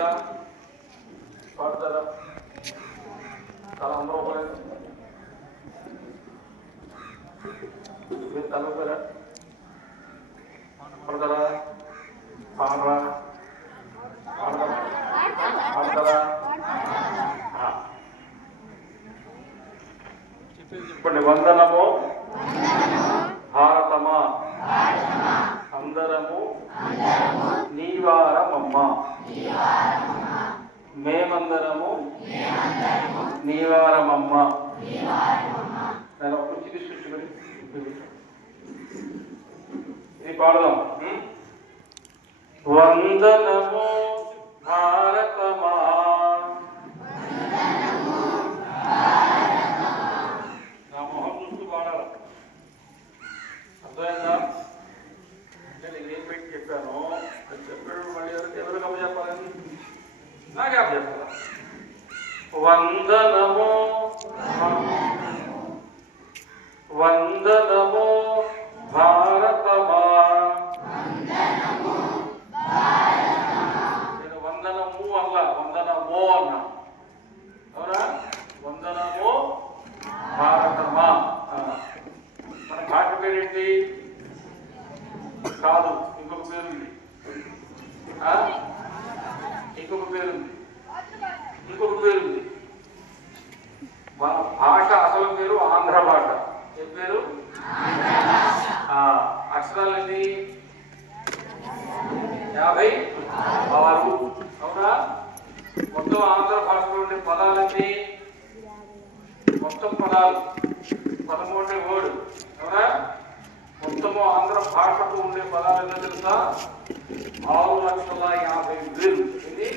పాడతారా? చాలా అందరూ మీరు చదువుతారా? పాడతారా? పాడరా? పాడతారా? చెప్పండి. వందనము భారతమా అందరము నీవారమమ్మ, మేమందరము నీవారమమ్మ. ఇది పాడదాం. వందనము భారతమా నా మొహం చూస్తూ పాడాలి. అర్థమైందా? నేను ఏం పెట్టి చెప్పాను అది చెప్పాడు. మళ్ళీ ఎవరు కబ చెప్పాలని నాకే అప్పు చెప్పాలా? వందనము వందనము భారతమా. నేను వందనము అల్లా వందనమో అన్నా. అవునా? వందనము భారతమా. మన భాష పేరేంటి? కాదు, ఇంకొక పేరుంది. ఇంకొక పేరుంది. మన భాష అసలు పేరు ఆంధ్ర భాష. ఏ పేరు? అక్షరాలు ఎన్ని? 56. అవునా? మొత్తం ఆంధ్ర భాషలో ఉండే పదాలన్నీ మొత్తం పదాలు 13 వర్డ్. అవునా? మొత్తము ఆంధ్ర భాషకు ఉండే పదాలు ఏదో తెలుసా? 6,50,000. ఇది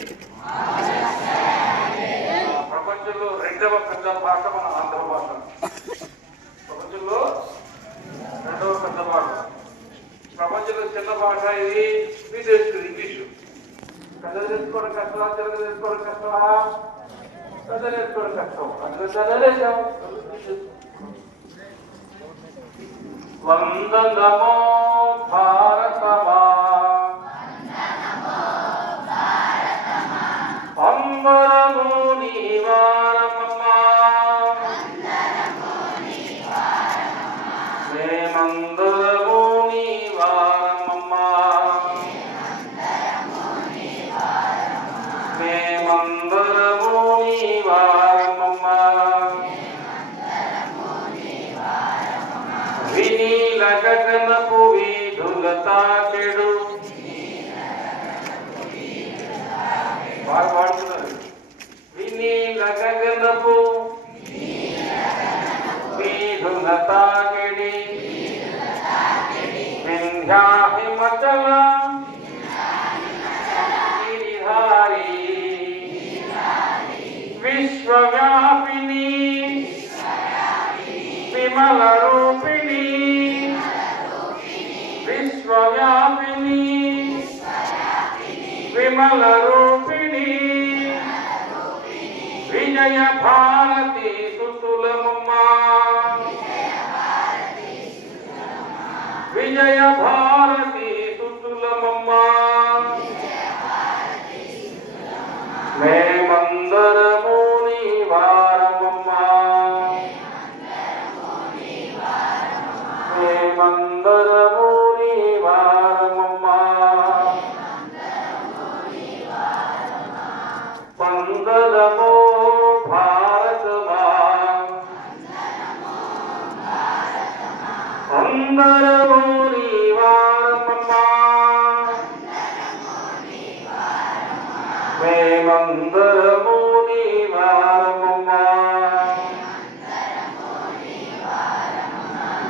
ప్రపంచంలో 2వ పెద్ద భాష మన ఆంధ్ర భాష. ప్రపంచంలో 2వ పెద్ద భాష. ప్రపంచంలో చిన్న భాష ఇది. మీకు తెలుస్తుంది ఇంగ్లీషు. పెద్దలు తెలుసుకోవడం కష్టమా? తెలుగు తెలుసుకోవడం కష్టమా? పెద్దలు తెలుసుకోవడం కష్టం. వందనమో భారతమా అందరము నీవారమమ్మా, మేమందరము నీవారమమ్మా, మేమందరము నీవారమమ్మా. వినీల గగనపు వీధుల తాకెడు పాడుతున్నారు. వినీల గగనపు వీధుల తాకెడి వింధ్యా హిమచల గిరిధారి విశ్వవ్యాపిని విమల రూపిణి, విశ్వవ్యాపిని విమల రూపిణి, విజయ భారతి సుతులమమ్మ, విజయ భారతి సుతులమమ్మ. మేమందరము నీవారమమ్మ, మేమందరము నీవారమమ్మ. వందనము భారతమా అందరము నీవారమమ్మ, మేమందరము నీవారమమ్మ.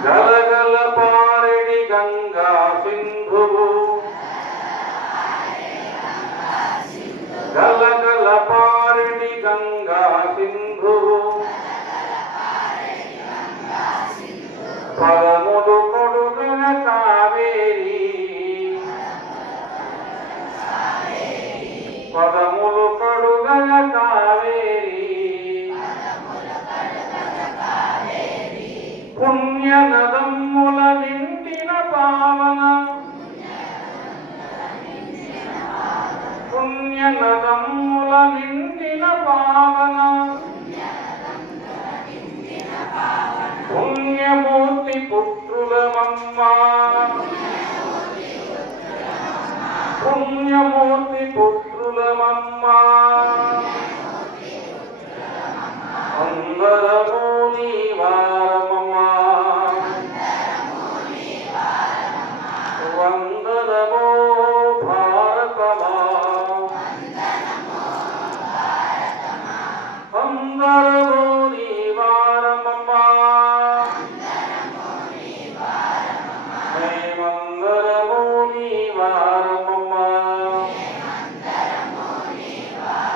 గలగల పారెడి గంగా సింధువు, గలగల పారెడి గంగా సింధువు, పదములు కొడుగన కావేరి, పదములు కొడుగన కావేరి, పుణ్య నదమ్ముల నిండిన పావన, పుణ్య పుణ్యనదమ్ముల నిండిన పావన పుణ్యమూర్తి పుత్రులమమ్మ పుణ్యమూర్తి పుత్రులమమ్మ అందరము నీ వారమమ్మ వందనమో భారతమా అందరము నీ వారమమ్మ మేమందరము నీ వారమమ్మ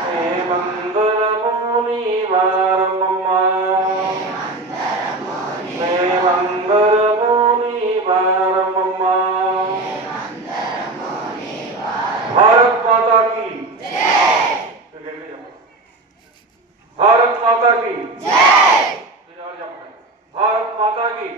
మేమందరము నీ వారమమ్మ మేమందరము నీ వారమమ్మ भारत माता की भारत माता की भारत माता की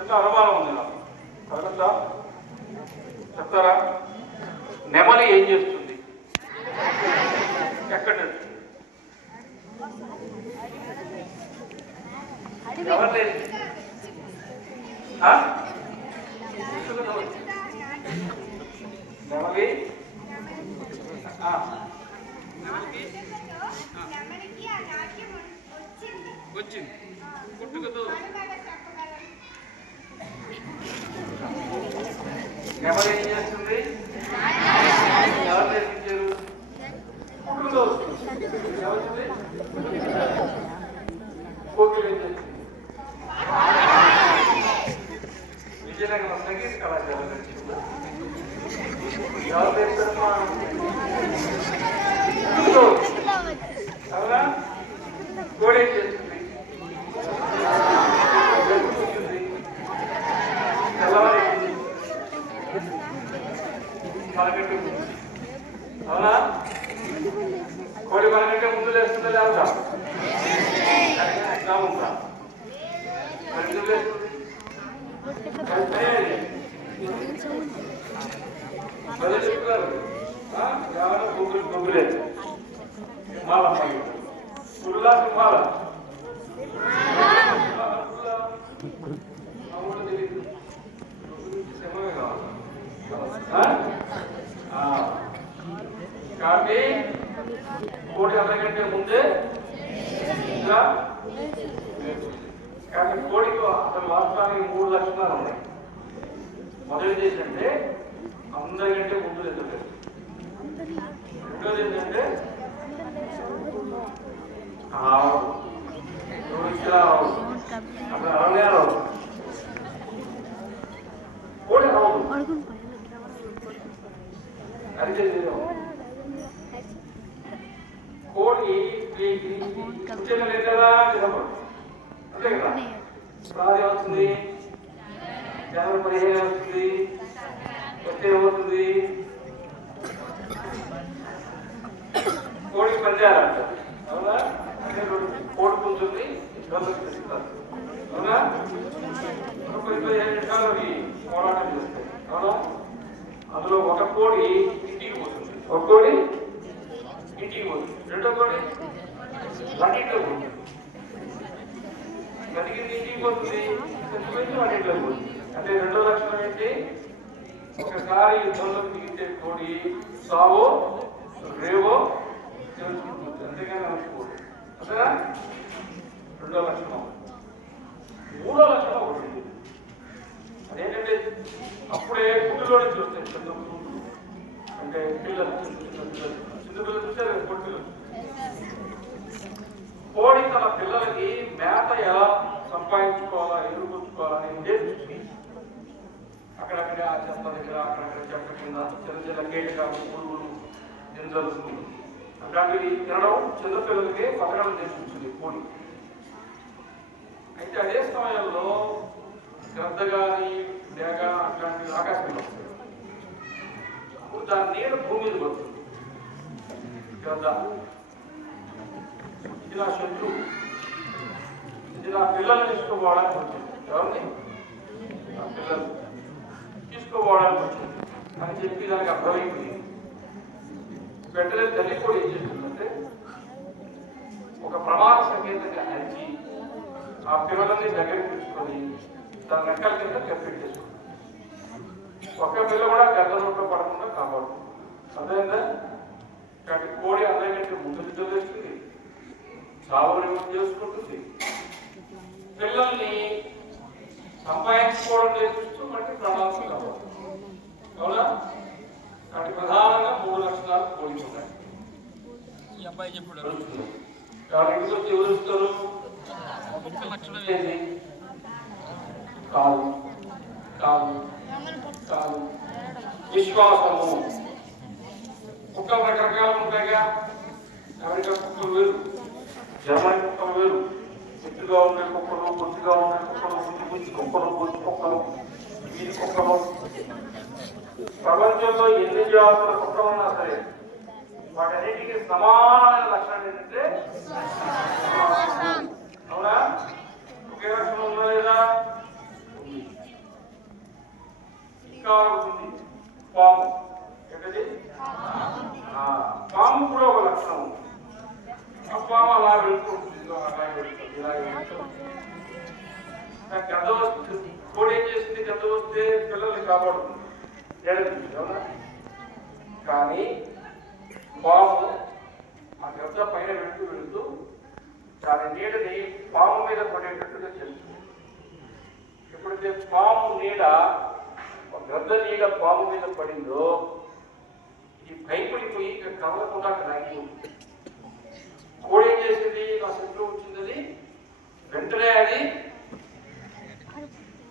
ఎంత అనుమానం ఉంది నాకు కరెక్టా చెప్తారా? నెమలి ఏం చేస్తుంది? ఎక్కడ నెమలి వచ్చింది పుట్టుకతో నెమలి ఏం చేస్తుంది? ఎవరు నేర్పించారు? కోకిలు ఏం చేస్తుంది? విజయనగరం సంగీత కళాశాల ఎవరు నేర్పిస్తారు? అవునా? కోడి ఏం చేస్తుంది? తెల్లవారి అవునా? కోడి మనకంటే ముందు లేస్తుందా లేదా? ఉందా? ఎందుకు లేస్తుంది? చెప్తున్నారు గూగుల్ గూగులే మాల పుల్లా సింహాల సింహమే కావాలి కాబట్టి కోడి అరగంటే ముందే కానీ కోడికి అసలు వాస్తవానికి 3 లక్షణాలు ఉన్నాయి. మొదటిది ఏంటంటే అందరికంటే ముందు ఎదుగుతుంది. రెండోది ఏంటంటే అసలు అరవై రావు కోడి రావు అది కోడి లేదా అంతే కదా? ప్రాది వస్తుంది, జనవరి 15 వస్తుంది, వస్తే ఏమవుతుంది? కోడికి పంచారు అంటారు. అవునా? అంటే కోడి పుంజుంది అవునా? 15 నిమిషాలు పోరాటం చేస్తాయి. అవునా? అందులో ఒక కోడి ఇంటికి పోతుంది, ఒక కోడి ఇంటికి పోతుంది, రెండో కోడి వంటింట్లో పోతుంది. బతికింది ఇంటికి పోతుంది, చచ్చిపోయింది వంటింట్లో పోతుంది. అంటే రెండో లక్షణం ఏంటి? ఒకసారి యుద్ధంలోకి దిగితే కోడి సావో రేవో తెలుసుకుంటుంది, అంతేగాని అనుకోడు. అంతేనా? రెండో లక్షణం. మూడో లక్షణం ఒకటి అదేంటంటే అప్పుడే పుట్టులో నుంచి వస్తాయి చిన్న పుట్టులు, అంటే పిల్లలు చిన్న పిల్లలు చూసారు పొట్టులు. కోడి తన పిల్లలకి మేత ఎలా సంపాదించుకోవాలా, ఎదుర్కొచ్చుకోవాలని నేర్చుకుని అక్కడక్కడే ఆ చెత్త దగ్గర అక్కడక్కడ చెత్త కింద చిన్న చిన్న కీటకాలు, పురుగులు, గింజలు అట్లాంటివి తినడం చిన్నపిల్లలకి బతకడం నేర్చుకుంటుంది కోడి. అయితే అదే సమయంలో శ్రద్ధ కానీ డేగ అట్లాంటివి ఆకాశంలో వస్తాయి. అప్పుడు దాని నీడ భూమి మీద పడుతుంది. కదా, ఇది నా శత్రువు, ఇది నా పిల్లల్ని తీసుకోపోవడానికి వచ్చింది. ఎవరిని? నా పిల్లలు తీసుకోపోవడానికి వచ్చింది అని చెప్పి దానికి అర్థమైంది. వెంటనే తల్లి కూడా ఏం చేస్తుందంటే ఒక ప్రమాద సంకేతంగా అరిచి ఆ పిల్లలని దగ్గరికి తీసుకొని తన రెక్కల కింద కప్పెట్టేసుకుంది. ఒక్క పిల్ల కూడా గద్ద నోట్లో పడకుండా కాపాడుతుంది. అదేందా కాబట్టి కోడి అందరికంటే ముందు నిద్ర వేస్తుంది, చావుని చేసుకుంటుంది, పిల్లల్ని సంపాదించుకోవడం నేర్పిస్తూ మనకి ప్రణాళిక కాపాడుతుంది. అవునా? కాబట్టి ప్రధానంగా 3 లక్షణాలు కోడికి ఉన్నాయి. ఈ అబ్బాయి చెప్పాడు కాబట్టి ఇంటికి ఎవరు ఇస్తారు? కాదు కాదు కాదు విశ్వాసము. కుక్కలు రకరకాలు ఉంటాయిగా. అమెరికా కుక్కలు వేరు, జర్మనీ కుక్కలు వేరు, ఎత్తుగా ఉండే కుక్కలు, బొత్తిగా ఉండే కుక్కలు, బుద్ధి కుక్కలు, బొత్తి కుక్కలు, వీధి కుక్కలు. ప్రపంచంలో ఎన్ని జాతుల కుక్కలు ఉన్నా సరే వాటన్నిటికీ సమానమైన లక్షణాలు ఏంటంటే, అవునా? ఒకే లక్షణం ఉందా లేదా? ఇంకా ఉంటుంది పాము. ఏంటది? పాము కూడా ఒక లక్షణం ఉంది. ఆ పాము అలా వెళ్తుంటుంది, అలాగే వెళ్తుంది, ఇలాగే వెళ్తుంది. గద్ద వస్తుంది, కోడి ఏం చేసింది? గద్ద వస్తే పిల్లల్ని కాపాడుతుంది, ఏడుతుంది. అవునా? కానీ పాము ఆ గద్ద పైన వెళ్తూ దాని నీడని పాము మీద పడేటట్టుగా చేస్తుంది. ఎప్పుడైతే పాము నీడ, గద్ద నీడ పాము మీద పడిందో ఈ భయపడిపోయి ఇక కదలకుండా అక్కడ ఆగిపోతుంది. కోడి ఏం చేసింది? నా శత్రువు వచ్చిందని వెంటనే అది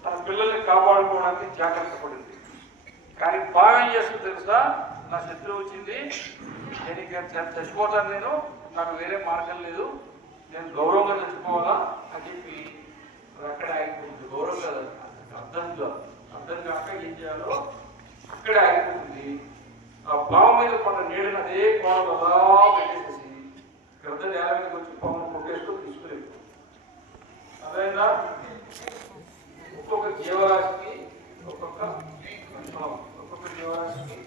తన పిల్లల్ని కాపాడుకోవడానికి జాగ్రత్త పడింది. కానీ పాము ఏం చేస్తుంది తెలుసా? నా శత్రువు వచ్చింది, నేను ఇక చచ్చిపోతాను, నేను నాకు వేరే మార్గం లేదు, నేను గౌరవంగా చచ్చిపోవాలా అని చెప్పి అక్కడే ఆగిపోతుంది. గౌరవం కదా, అర్థం కాక ఏం చేయాలో అక్కడే ఆగిపోతుంది. ఆ పాము మీద పడ్డ నీడని అదే పాము అలా పెట్టేసేసి గద్ద నేల మీదకి వచ్చి పామును కొట్టేస్తూ తీసుకులేదు. అదైనా ఒక్కొక్క జీవరాశికి ఒక్కొక్క లక్షణం, ఒక్కొక్క జీవరాశికి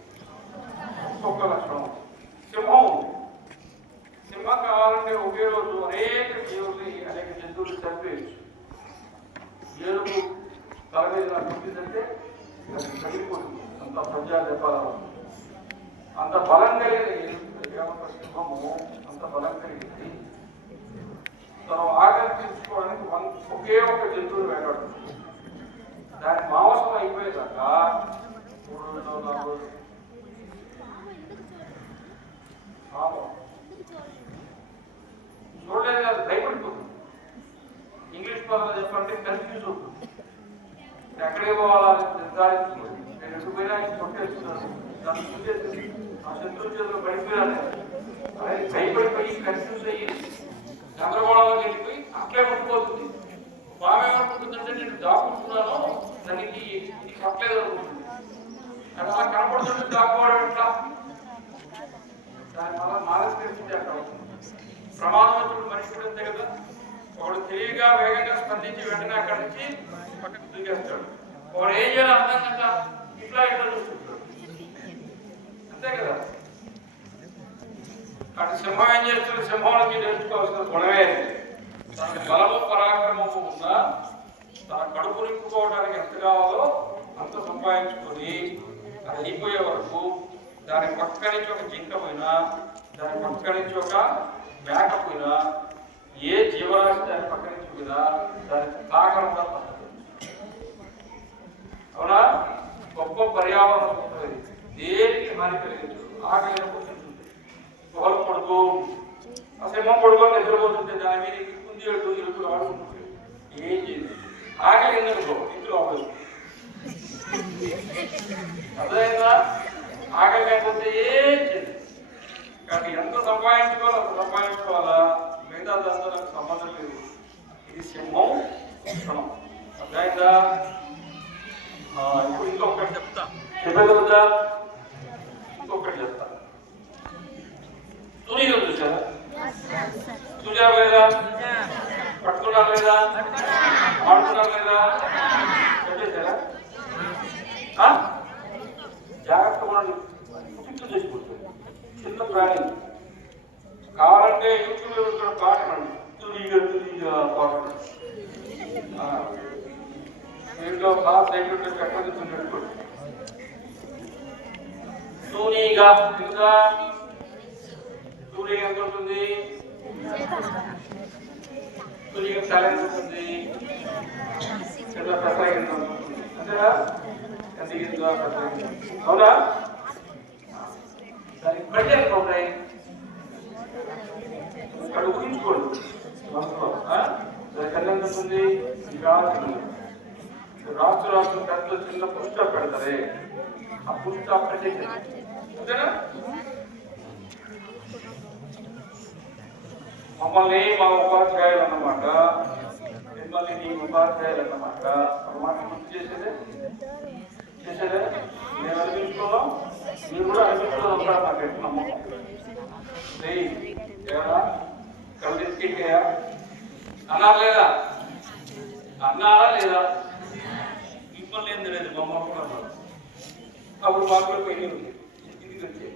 ఒక్కొక్క లక్షణం. సింహం కావాలంటే ఒకే రోజు అనేక జీవుల్ని, అనేక జంతువులు చంపేయచ్చు. ఏడుపు తల మీద నాకు పుట్టిందంటే తగ్గిపోతుంది, అంత ప్రజా చెప్పాలి. అంత బలం కలిగిన సింహము అంత బలం కలిగింది. తను ఆకలి తీర్చుకోవడానికి ఒకే ఒక జంతువులు వేటాడుతుంది. దాని మాంసం అయిపోయేదాకా 3 రోజులు 4 రోజులు చూడలేదు, అది భయపడిపోతుంది. ఇంగ్లీష్ పదంలో చెప్పాలంటే కన్ఫ్యూజ్ అవుతుంది. ఎక్కడికి పోవాలని నిర్ధారించుకోండి. నేను ఎటు పోయినా కొట్టేస్తున్నాను, దాన్ని చూసేసి ఆ శత్రువు చేతులు పడిపోయాను. అదే భయపడిపోయి కన్ఫ్యూజ్ అయ్యి చంద్రగోళంలోకి వెళ్ళిపోయి అట్లే ఉండిపోతుంది. బామేమనుకుంటుందంటే నేను దాక్కుంటున్నాను, దానికి ఇది పట్టలేదు అనుకుంటుంది. అది అలా కనపడుతుంటే దాక్కోవడం ఎట్లా? దాని వల్ల మానసిక స్థితి అక్కడ అవుతుంది. ప్రమాదవంతుడు మనిషి కూడా అంతే కదా. ఒకడు తెలివిగా వేగంగా స్పందించి వెంటనే అక్కడి నుంచి పక్కకు దూకేస్తాడు. ఒకడు ఏం చేయాలో అర్థం కదా, ఇట్లా చూస్తుంటాడు, అంతే కదా. అటు సింహం ఏం చేస్తుంది? సింహానికి నేర్చుకోవాల్సిన గుణమే తనకి బలము పరాక్రమము ఉన్నా తన కడుపు నింపుకోవడానికి ఎంత కావాలో అంత సంపాదించుకొని అది అయిపోయే వరకు దాని పక్క నుంచి ఒక జింక పోయినా, దాని పక్క నుంచి ఒక మేక పోయినా, ఏ జీవరాశి దాని పక్క నుంచి పోయినా దానికి తాకడంగా పడుతుంది. అవునా? గొప్ప పర్యావరణం ఉంటుంది, దేనికి హాని కలిగించదు. ఆకలి పొగలు పడుతూ ఆ సింహం పడుకొని నిద్రపోతుంటే దాని మీద కుందేళ్ళు ఎలుకలు ఆడుకుంటుంది. ఏం చేయదు, ఆకలి ఎందుకు ఇంట్లో అవ్వదు. అర్థమైందా? ఆకలి లేకపోతే ఏం చేయదు. కాబట్టి ఎంత సంపాదించుకోవాలో అంత సంపాదించుకోవాలా, మిగతా దాంతో నాకు సంబంధం లేదు. ఇది సింహం లక్షణం. అర్థమైందా? ఇప్పుడు ఇంకొకటి చెప్తా, చెప్పేది వద్దా? ఇంకొకటి చెప్తా. తుని చూసారు లేదా? పట్టుకున్నారు లేదా? ఆడుతున్నారు లేదా? చెప్పేశారా? జాగ్రత్తగా చిట్లు చేసుకుంటుంది చిన్న ప్రాణి. కావాలంటే యూట్యూబ్లో ఇక్కడ పాటనండి, తులిగా పాటలు. దీంట్లో బాగా సైకిల్ చెప్పండి పెట్టుకోండి. తూనీగా ఇంకా తూనీగా ఎంత ఉంటుంది? తూనీగా తల ఎంత ఉంటుంది? చిన్న పెసర కింద ఉంటుంది అంతేగా? ఎంత కింద అవునా? దానికి కళ్ళు ఎంత ఉంటాయి? ఇక్కడ ఊహించుకోండి మనసులో. దాని కళ్ళు ఎంత ఉంటుంది? రాష్ట్ర పెద్ద చిన్న పుస్తకం పెడతారే, ఆ పుస్తకం పెట్టేది అంతేనా? మమ్మల్ని మా ఉపాధ్యాయులు అన్నమాట, మిమ్మల్ని నీ ఉపాధ్యాయులు అన్నమాట మాట గుర్తు చేసేదే మేము అనిపించుకున్నాం, మీరు కూడా అనిపించుకుని ఉంటారు. నాకు ఎట్టు నమ్మకం ఏమన్నా కళ్ళు ఎత్తికెక్కాయా అన్నారా లేదా? మిమ్మల్ని ఏం తెలియదు బొమ్మ కూడా అన్నారు. అప్పుడు మాకు పెళ్లి ఉంది ఇంటికి వచ్చి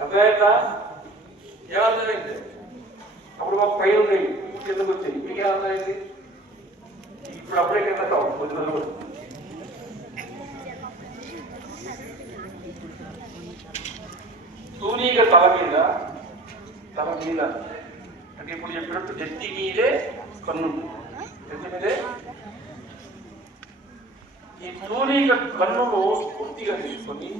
అర్థమైందా? ఏమర్థమైంది? అప్పుడు మాకు పైన ఉన్నాయి కిందకు వచ్చాయి. మీకు ఏమర్థమైంది? ఇప్పుడు అప్పుడే కింద కావాలి పొద్దున. తూనీగ తల మీద అంటే ఇప్పుడు చెప్పినట్టు నెత్తి మీదే కన్ను, నెత్తి మీదే. ఈ తూనీగ కన్నును పూర్తిగా తీసుకొని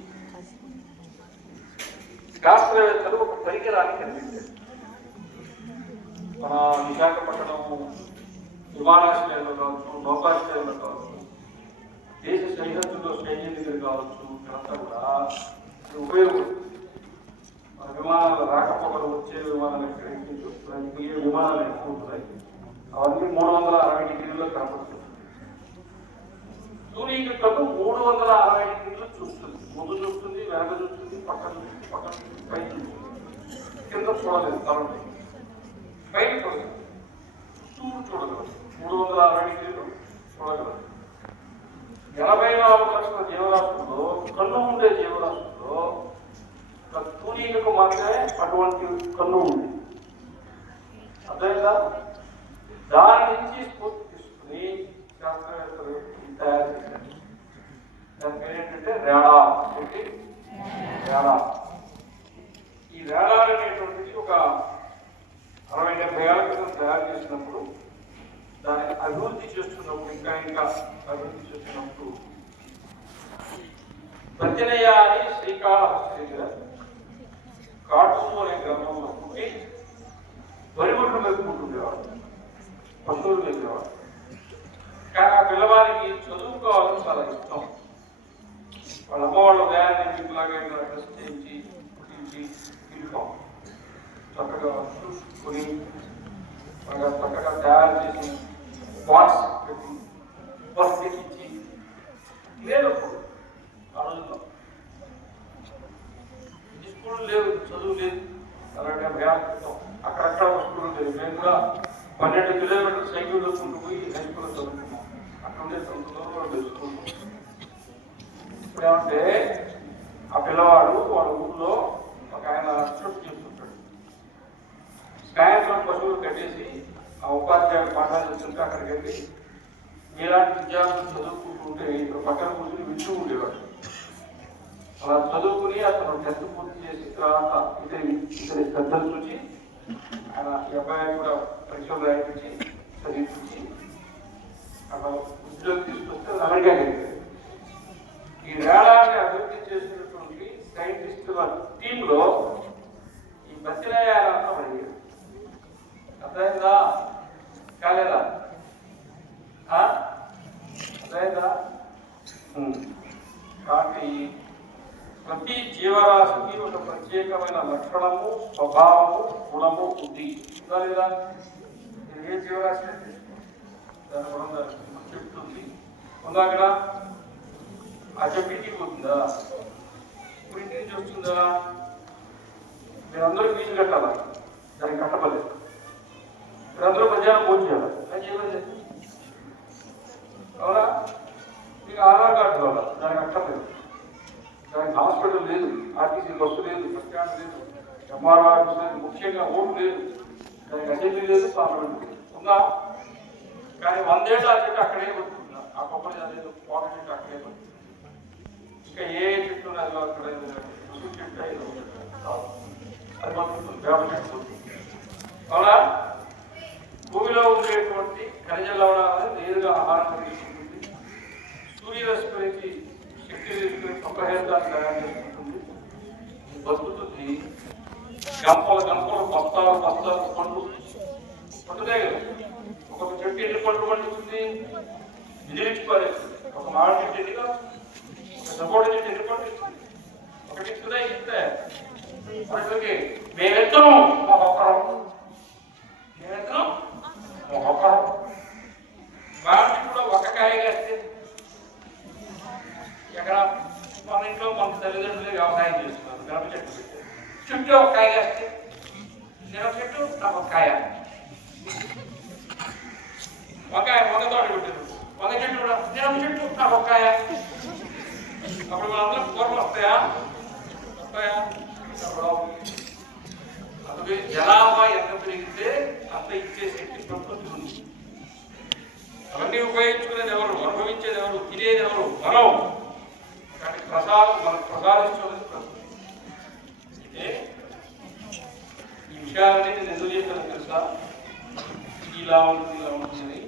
శాస్త్రవేత్తలు ఒక పరికరాన్ని కనిపించారు. మన విశాఖపట్నం విమానాశ్రయంలో కావచ్చు, నౌకాశ్రయంలో కావచ్చు, దేశ సరిహద్దుల్లో స్టేషన్ దగ్గర కావచ్చు, ఇక్కడంతా కూడా ఉపయోగం. మన విమానాలు రాకపోకలు వచ్చే విమానాలు ఎక్కడికి చూస్తున్నాయి, ఏ విమానాలు ఎక్కువ ఉంటున్నాయి, అవన్నీ 360 డిగ్రీలో కనపడుతుంది. సూర్యుడి కన్ను 360 డిగ్రీలు చూస్తుంది. ముందు చూస్తుంది, వెనక చూస్తుంది, పక్కన చూస్తుంది, పై చూస్తుంది. కింద చూడలేదు, తలండి పైన చూడలేదు, చుట్టూ చూడగలదు. 360 డిగ్రీలు చూడగలదు. 84 లక్షల జీవరాశుల్లో కన్ను ఉండే జీవరాశుల్లో సూర్యులకు మాత్రమే అటువంటి కన్ను ఉంది. అర్థమైందా? దాని నుంచి స్ఫూర్తి తీసుకుని శాస్త్రవేత్తలు తయారు చేశారు. దాని పేరు ఏంటంటే రాడార్. ఈ రాడార్ అనేటువంటిది ఒక 60-70 ఏళ్ల క్రితం తయారు చేసినప్పుడు, దాన్ని అభివృద్ధి చేస్తున్నప్పుడు, ఇంకా అభివృద్ధి చేస్తున్నప్పుడు ప్రత్యనయ అని శ్రీకాళహస్తి దగ్గర కాటము అనే గ్రామంలో పుట్టి వరిగొడ్లు మేపుకుంటుండేవాడు, పశువులు మేపేవాడు. కానీ ఆ పిల్లవారికి చదువుకోవాలని చాలా ఇష్టం. వాళ్ళ అమ్మ వాళ్ళ వ్యాయాన్ని మీకులాగా డ్రెస్ చేయించి పుట్టించి యూనిఫామ్ చక్కగా చూసుకొని బాగా చక్కగా తయారు చేసి బాక్స్ పెట్టి బస్ ఎక్కించి లేదు. ఆ రోజుల్లో స్కూల్ లేదు, చదువు లేదు. అలాగే అక్కడక్కడ స్కూల్ లేదు. మేము కూడా 12 కిలోమీటర్లు సైకిల్ దొరుకుంటూ పోయి హై స్కూల్లో చదువుకున్నాం. అక్కడుండే చదువుకున్నాం కూడా తెలుసుకుంటాం. ఇప్పుడు ఏమంటే ఆ పిల్లవాడు వాళ్ళ ఊళ్ళో ఒక ఆయన ట్రిప్ చేస్తుంటాడు. సాయంత్రం పశువులు కట్టేసి ఆ ఉపాధ్యాయుడు పాఠాలు చేస్తుంటే అక్కడికి వెళ్ళి మీలాంటి విద్యార్థులు చదువుకుంటుంటే ఇప్పుడు పక్కన కూర్చుని వింటూ ఉండేవాడు. అలా చదువుకుని అతను 10th పూర్తి చేసిన తర్వాత ఇతని శ్రద్ధలు చూసి ఆయన ఈ అబ్బాయిని కూడా పరీక్షలు రాయించి చదివించి అక్కడ ఉద్యోగం తీసుకొస్తే అమెరికా వెళ్ళారు. ఈ రేడాన్ని అభివృద్ధి చేసినటువంటి సైంటిస్టుల టీంలో ఈ బతిరాయాలంతా పడిగారు. అర్థమైందా? కాలేదా? అర్థమైందా? కాబట్టి ప్రతి జీవరాశికి ఒక ప్రత్యేకమైన లక్షణము, స్వభావము, గుణము ఉంది. ఉందా లేదా? ఏ జీవరాశి దాని గుణం చెప్తుంది. ఉందా? అక్కడ ఆ చెప్పింటికి పోతుందా? ఇప్పుడు ఇంటి నుంచి వస్తుందా? మీరందరూ ఫీజు కట్టాలా? దానికి కట్టపలేదు. మీరందరూ మధ్యాహ్నం భోజనం చేయాలి, అది చేయలేదు. అవునా? మీకు ఆధార్ కార్డు కావాలి, దానికి కట్టలేదు. దానికి హాస్పిటల్ లేదు, ఆర్టీసీ బస్సు లేదు, బస్ స్టాండ్ లేదు, ఎంఆర్ఓ ఆఫీస్ లేదు, ముఖ్యంగా ఓటు లేదు, దానికి అసెంబ్లీ లేదు, పార్లమెంట్ లేదు. ఉందా? కానీ 100 ఏళ్ళు ఆ చెట్టు అక్కడే పడుతుందా? ఆ కొబ్బరి లేదు, పోక చెట్టు అక్కడే పడుతుంది. ఇంకా ఏ చెట్టు అది అక్కడ చెట్టు అది పడుతుంది, వేప చెట్టు. అవునా? భూమిలో ఉండేటువంటి ఖనిజ లవణాలను నేరుగా ఆహారం తీసుకుంటుంది, సూర్యరశ్మి నుంచి శక్తి తీసుకుని సొంతహేతాన్ని తయారు చేసుకుంటుంది, బతుకుతుంది. గంపలు గంపలు బస్తాలు బస్తాలు పండు పండుదే కదా. ఒక చెట్టు ఎన్ని పండ్లు పండుతుంది? విదిలించుకోలేదు. ఒక మామిడి చెట్టు ఎన్నిగా, ఒక సపోటా చెట్టు ఎన్ని పండు ఇస్తుంది? ఒకటి ఇస్తుందా? ఇస్తే వాటికి మేమెత్తాం ఒక్కొక్కరం, మేమెత్తాం ఒక్కొక్కరం. మామిడి కూడా ఒక కాయ కాస్తే ఎక్కడ మన ఇంట్లో మన తల్లిదండ్రులు వ్యవసాయం చేస్తున్నారు, మిరప చెట్టు పెట్టారు, చుట్టూ ఒక కాయ కాస్తే మిరప చెట్టు నాకు ఒక కాయ, ఒక తోట పెట్టారు, ఒక చెట్టు కూడా మిరప చెట్టు నాకు ఒక కాయ. అప్పుడు మనందరం కూరలు వస్తాయా? అందుకే జనాభా ఎంత పెరిగితే అంత ఇచ్చే శక్తి ప్రకృతి ఉంది. అవన్నీ ఉపయోగించుకునేది ఎవరు? అనుభవించేది ఎవరు? తినేది ఎవరు? మనం. కానీ ప్రసాదం మనకు ప్రసాదించుకునేది ప్రకృతి. అయితే ఈ విషయాలని నేను ఎందుకు చెప్పాను తెలుసా? ఇలా ఉంటుంది.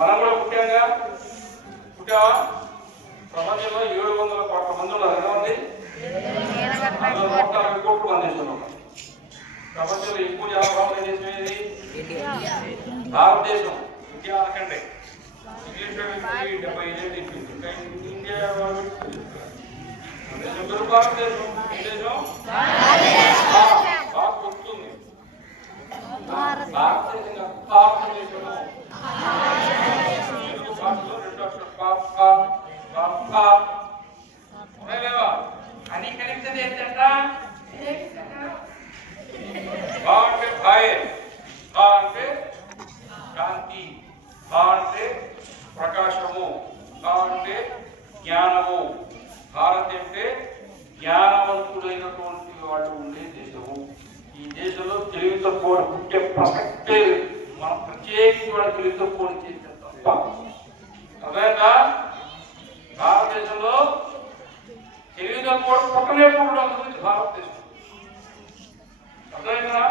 మనం కూడా పుట్టావా? ప్రపంచంలో 700 కోట్ల మంది ఉన్నారు. ఎంతమంది? 140 కోట్లు మంది ఇస్తున్నాం. ప్రపంచంలో ఎక్కువ జనాభా ఉన్న దేశం ఏది? భారతదేశం. ఇండియా అనకండి, ఇంగ్లీష్ 75 ఇంకా ఇండియా భారతదేశం. దేశం బాగా గుర్తుంది. భారతదేశం భారతదేశము తెలుగు భాషలో 2 అక్షరం లేవా అని కలిపితే ఏంటంట? బా అంటే ఫైర్, బా అంటే శాంతి, బా అంటే ప్రకాశము, బా అంటే జ్ఞానము. భారత్ అంటే జ్ఞానవంతులైనటువంటి వాళ్ళు ఉండే దేశము. ఈ దేశంలో తెలివి తక్కువ పుట్టే ప్రసక్తే లేదు. మనం ప్రత్యేకించి వాళ్ళు తెలివి తక్కువ చేసే తప్ప. అదేనా? భారతదేశంలో తెలివి తక్కువ పుట్టలే పుట్టడం గురించి భారతదేశం. అర్థమైందా?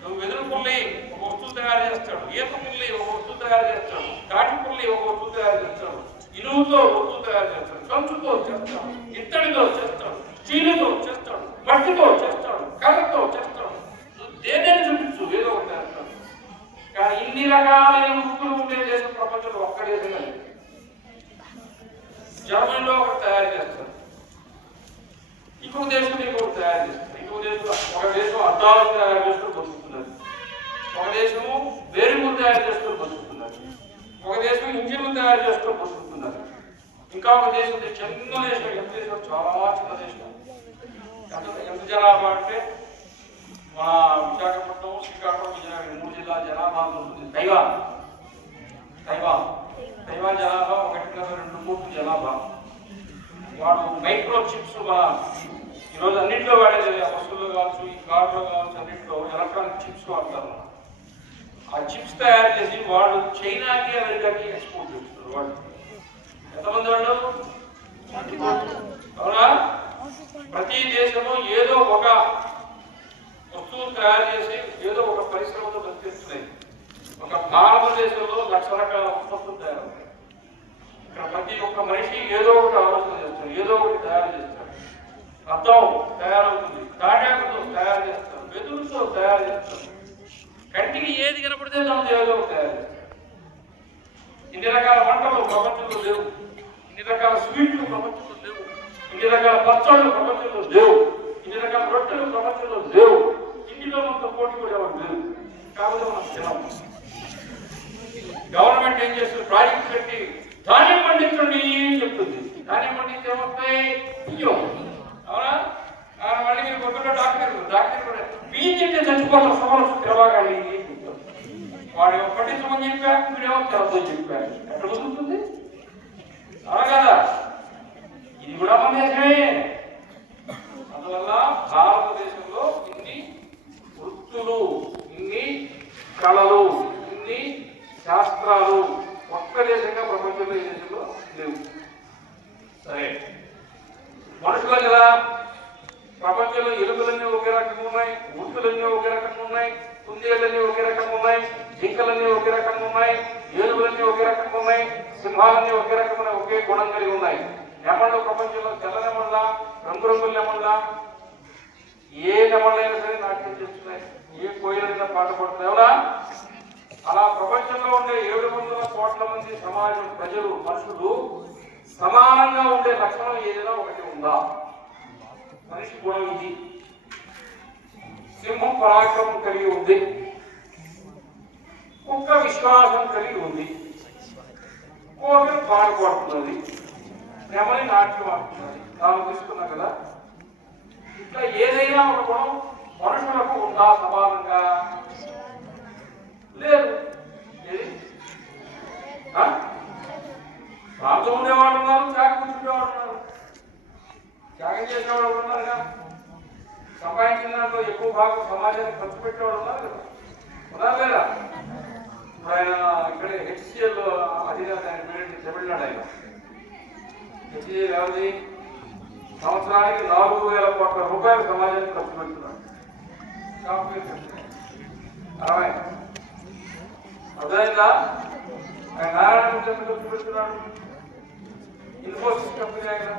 నువ్వు వెదురు పుల్లి ఒక వస్తువు తయారు చేస్తాడు, ఈత పుల్లి ఒక వస్తువు తయారు చేస్తాడు, తాటి పుల్లి ఒక వస్తువు తయారు చేస్తాడు, ఇనుముతో వస్తువు తయారు చేస్తాడు, కంచుతో చేస్తాడు, ఇత్తడితో చేస్తాడు, చీనితో చేస్తాడు, మట్టితో చేస్తాడు, కర్రతో చేస్తాడు. నువ్వు దేనిని చూపించు, ఏదో ఒకటి చేస్తాడు. కానీ ఇన్ని రకాలైన వృత్తులు ఉండే దేశం ప్రపంచంలో ఒక్క దేశంగా లేదు. జర్మనీలో ఒకటి తయారు చేస్తారు, ఇంకొక దేశం ఇంకొకటి తయారు చేస్తారు, ఒక దేశం అద్దాలు తయారు చేసుకుని బతుకుతున్నారు, ఒక దేశము వేరుములు తయారు చేసుకుని బతుకుతున్నారు, ఒక దేశం ఇంజిన్లు తయారు చేసుకుని బతుకుతున్నారు, ఇంకా ఒక దేశం చిన్న దేశం. ఎంత దేశం? చాలా చిన్న దేశం. ఎంత జనాభా అంటే మన విశాఖపట్నం, శ్రీకాకుళం, విజయనగరం 3 జిల్లాల జనాభా ఉంటుంది. తైవాన్ జనాభా 1.2 కోట్ల జనాభా. వాడు మైక్రో చిప్స్ ఈరోజు అన్నింటిలో వాడేది, బస్సుల్లో కావచ్చు, ఈ కార్లో కావచ్చు, అన్నింటిలో ఎలక్ట్రానిక్ చిప్స్ వాడతారు. ఆ చిప్స్ తయారు చేసి వాడు చైనాకి, అమెరికాకి ఎక్స్పోర్ట్ చేస్తారు. వాడు ఎంతమంది వాళ్ళు? అవునా? ప్రతి దేశము ఏదో ఒక వస్తువు తయారు చేసి ఏదో ఒక పరిశ్రమతో బతికిస్తున్నాయి. ఒక భారతదేశంలో 1,00,000 రకాల ఉత్పత్తులు తయారవుతాయి. ఇక్కడ ప్రతి ఒక్క మనిషి ఏదో ఒకటి ఆలోచన చేస్తాడు, ఏదో ఒకటి తయారు చేస్తాడు. అద్దం తయారవుతుంది, తాటాకుతో తయారు చేస్తారు, వెదురుతో తయారు చేస్తారు. కంటికి ఏది కనపడితే దాంతో ఏదో ఒకటి తయారు చేస్తారు. ఇన్ని రకాల వంటలు ప్రపంచంలో లేవు, ఇన్ని రకాల స్వీట్లు ప్రపంచంలో లేవు, ఇన్ని రకాల పచ్చళ్ళు ప్రపంచంలో లేవు, ఇన్ని రకాల రొట్టెలు ప్రపంచంలో లేవు. ఇంటిలో మనతో పోటీ కూడా ఎవరు లేవు. కాబట్టి మనం తినాం. గవర్నమెంట్ ఏం చేస్తుంది? ప్రాజెక్ట్ పెట్టి ధాన్యం పండించండి అని చెప్తుంది. ధాన్యం పండిస్తే ఏమొస్తాయి? బియ్యం. అవునా? మళ్ళీ మీరు కొత్తలో డాక్టర్ బియ్యం చెప్తే ఎందుకంటే సభలు తెలవాగాలి వాడేమో పట్టించమని చెప్పా, వీడేమో తెలవద్దని చెప్పా. ఎక్కడ కుదురుతుంది? అలా కదా, ఇది కూడా మన దేశమే. అందువల్ల భారతదేశంలో ఇన్ని వృత్తులు, ఇన్ని కళలు, ఇన్ని శాస్త్రాలు ఒక్క దేశంగా ప్రపంచంలో ఈ దేశంలో లేవు. సరే, మనుషులు కదా, ప్రపంచంలో ఎలుకలన్నీ ఒకే రకంగా ఉన్నాయి, ఉడుకులన్నీ ఒకే రకంగా ఉన్నాయి, కుందేళ్ళన్నీ ఒకే రకంగా ఉన్నాయి, జింకలన్నీ ఒకే రకంగా ఉన్నాయి, ఏనుగులన్నీ ఒకే రకంగా ఉన్నాయి, సింహాలన్నీ ఒకే రకమైన ఒకే గుణం కలిగి ఉన్నాయి. నెమళ్ళు ప్రపంచంలో తెల్ల నెమళ్ళ, రంగురంగుల నెమళ్ళ, ఏ నెమళ్ళైనా సరే నాట్యం చేస్తున్నాయి, ఏ కోయిలైనా పాట పడుతున్నాయి. ఎవరా అలా ప్రపంచంలో ఉండే 700 కోట్ల మంది సమాజం, ప్రజలు, మనుషులు సమానంగా ఉండే లక్షణం ఏదైనా ఒకటి ఉందా? మనిషి గుణం ఇది. సింహం పరాక్రమం కలిగి ఉంది, కుక్క విశ్వాసం కలిగి ఉంది, కోకిల పాట పాడుతున్నది, నెమలి నాట్యం ఆడుతున్నది. తాను తీసుకున్నా కదా. ఇట్లా ఏదైనా ఒక గుణం మనుషులకు ఉందా సమానంగా? లేదు. ప్రాంతం ఉండేవాళ్ళు ఉన్నారు, త్యాగం కూర్చుండేవాళ్ళు ఉన్నారు, త్యాగం చేసేవాళ్ళు ఉన్నారుగా. సంపాదించిన దాంట్లో ఎక్కువ భాగం సమాజానికి ఖర్చు పెట్టేవాళ్ళు ఉన్నారు కదా, ఉన్నారు లేదా? ఇప్పుడు ఆయన ఇక్కడే హెచ్సిఎల్ అధినేత, ఆయన పేరు తమిళనాడు. ఆయన హెచ్సిఎల్ ఎవరిది? సంవత్సరానికి 4,000 కోట్ల రూపాయలు సమాజానికి ఖర్చు పెడుతున్నాడు. అర్థమైందా? ఆయన నారాయణ ఖర్చు పెడుతున్నాడు. ఇన్ఫోసిస్ కంపెనీ ఆయన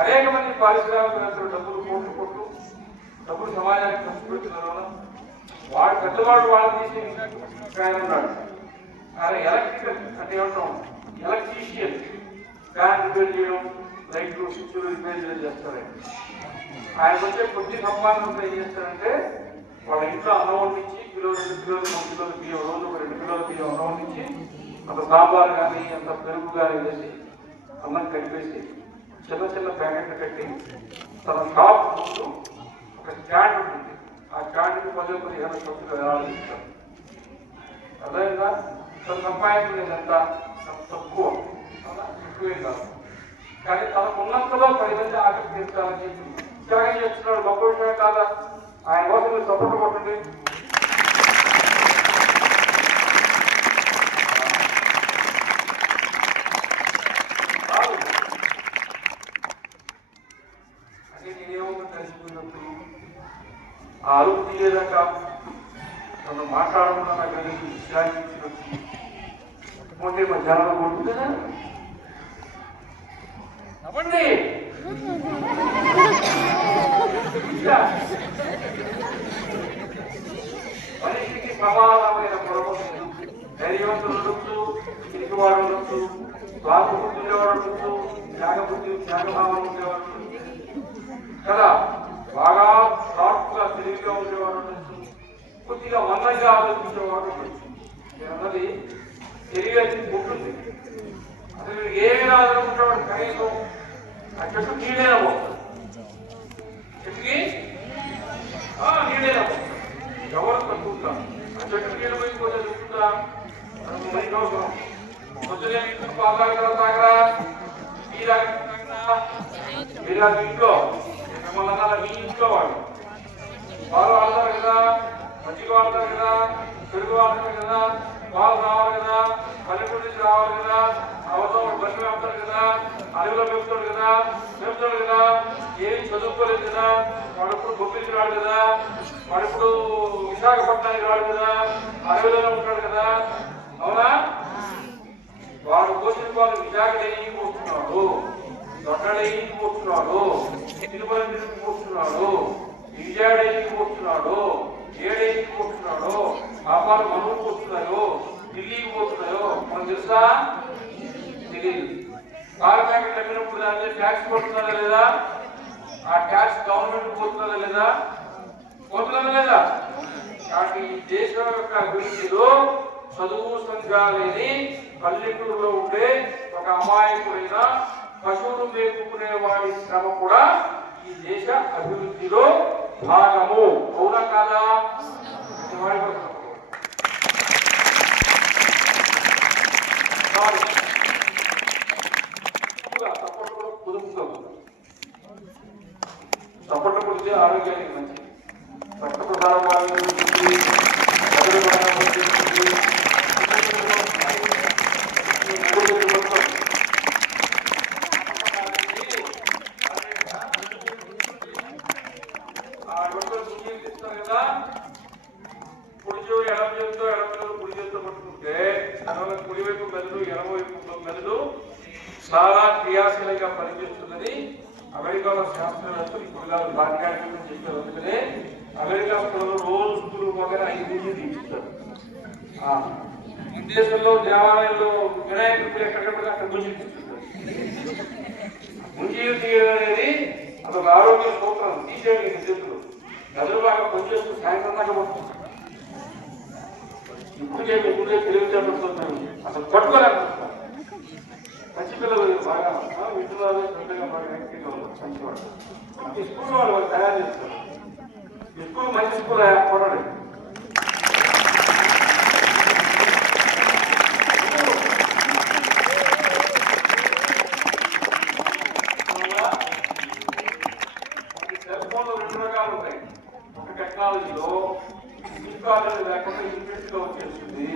అనేక మంది పారిశ్రామికవేత్తలు డబ్బులు సమాజానికి ఖర్చు పెడుతున్నారు. వాడు పెద్దవాడు వాళ్ళు తీసి ఆయన ఉన్నాడు. ఆయన ఎలక్ట్రికల్ అంటే ఏమంటాం, ఎలక్ట్రీషియన్, ఫ్యాన్ రిపేర్ చేయడం, లైట్లు, స్విచ్లు రిపేర్ చేయడం చేస్తారండి. ఆయన వచ్చే కొద్ది సంపాదన ఏం చేస్తారంటే, వాళ్ళ ఇంట్లో అన్నం వండించి కిలో 2 కిలోలు 3 కిలోలు బియ్యం, రోజు 2 కిలోల బియ్యం అన్నం వండించి, అంత సాంబార్ కానీ అంత పెరుగు కానీ వేసి అన్నం కలిపేసి చిన్న చిన్న ప్యాకెట్లు కట్టి తన షాప్ ముందు ఒక స్టాండ్ ఉంటుంది. ఆ స్టాండ్కి 10-15 ఖర్చులు వేలాలు ఇస్తారు. అర్థమైందా? తన సంపాదించిన ఎంత తక్కువ, ఎక్కువే కాదు. కానీ తనకున్నంతలో 10 మంది ఆకలి తీర్చాలని చెప్పి త్యాగం చేస్తున్నాడు. గొప్ప విషయం కాదా? ఆయన కోసం మీరు సపోర్ట్ కొట్టండి. అంటే నేనేమో కలిసిపోయినప్పుడు ఆ అరుపు తీయలేదాక నన్ను మాట్లాడకుండా నాకు విశ్రాంతి ఇచ్చినప్పుడు పోతే మా జనాలు కొడుతుందా? అవ్వండి. మనిషికి ప్రమాదమైన పొరము ధైర్యవంతులు ఉండొచ్చు, ఇరికివాడు ఉండొచ్చు, స్వార్థబుద్ధి ఉండేవాడు ఉండొచ్చు, త్యాగభావం ఉండేవాడు కదా, బాగా షార్ప్గా తెలివిగా ఉండేవాడు ఉండొచ్చు, కొద్దిగా మందంగా ఆలోచించేవాడు ఉండొచ్చు. అన్నది తెలివి ఉంటుంది. అసలు ఏమి రాదనుకుంటాడు, కనీసం ఆ చెట్టు నీడైనా పోతుంది, చెట్టుకి నీడైనా పోతుంది. ఎవరు తక్కువ ఆ చెట్టు నీళ్ళు పోయిపోతే చూస్తుందా? మనకి అవసరం. పొద్దునే ఇంట్లో పాలు తాగరా, మీరు ఇంట్లో మిమ్మల్ని మీ ఇంట్లో వాళ్ళు పాలు వాడతారు కదా, మజ్జిగ వాడతారు కదా, పెరుగు వాడతారు కదా, పాలు రావాలి కదా, పల్లెటూరు నుంచి రావాలి కదా, అవసరం బస్సు వేపుతాడు కదా, అడవిలో మేపుతాడు కదా, ఏమి చదువుకోలేదు కదా, వాడప్పుడు బొబ్బిలికి రాడు కదా, వాడప్పుడు విశాఖపట్నానికి రాడు కదా, అడవిలోనే ఉంటాడు కదా. అవునా? వాడు పోసిన వాళ్ళు విశాఖ డైరీకి పోస్తున్నాడు, దొడ్డ డైరీకి పోస్తున్నాడు, తిరుమల డైరీకి పోస్తున్నాడు, విజయ డైరీకి పోతున్నాడు, ఏ డైరీకి పోతున్నాడు, వ్యాపారం మనకు పోతున్నాయో, ఢిల్లీకి పోతున్నాయో మనకు తెలుసా? తెలియదు. పాల ప్యాకెట్ అమ్మినప్పుడు దాని ట్యాక్స్ పోతుందా లేదా? ఆ ట్యాక్స్ గవర్నమెంట్ పోతుందా లేదా? పోతుందా లేదా? కాబట్టి ఈ దేశం యొక్క అభివృద్ధిలో చదువు సంఖ్య లేని పల్లెటూరులో ఉండే ఒక అమాయకుడైన పశువులు మేపుకునే వాడి శ్రమ కూడా ఈ దేశ అభివృద్ధిలో భాగము. అవునా కాదా? చప్పట్లు కొడితే ఆరోగ్యానికి మంచిది. రక్త ప్రసారం కదా. కుడి చెవి ఎడమ చేతితో కుడి చేతితో పట్టుకుంటే దానివల్ల కుడివైపు మెదడు ఎడమవైపు మెదడు చాలా క్రియాశీలంగా పనిచేస్తుందని అమెరికాలో శాస్త్రవేత్తలు ఇప్పుడు బాధ్యాన్ని చెప్పారు. అందుకనే అమెరికా ప్రజలు రోజు స్కూల్ పోగానే 5 నుంచి తీర్చుతారు. దేశంలో దేవాలయంలో వినాయకుడికి ఎక్కడెక్కడ అక్కడ ముంజి తీర్చుతారు. ముంజి తీయడం అనేది అదొక ఆరోగ్య సూత్రం. తీసేయండి చేతులు మెదడు బాగా పనిచేస్తూ సాయంత్రం దాకా పడుతుంది. ఇప్పుడే తెలివితేటలుతున్నాను అసలు పట్టుకోలేకపోతున్నారు. మంచి పిల్లలు బాగా వింటున్నారు, పెద్దగా బాగా మంచివాడు. ఈ స్కూల్ వాళ్ళు తయారు చేస్తారు. ఈ స్కూల్ మంచి స్కూల్ పోరాడు. సెల్ ఫోన్లు 2 రకాలు ఉంటాయి. ఒక టెక్నాలజీలో ఫ్లిప్కార్ట్ లేకుండా ఇంటర్నెట్ గా వచ్చేస్తుంది.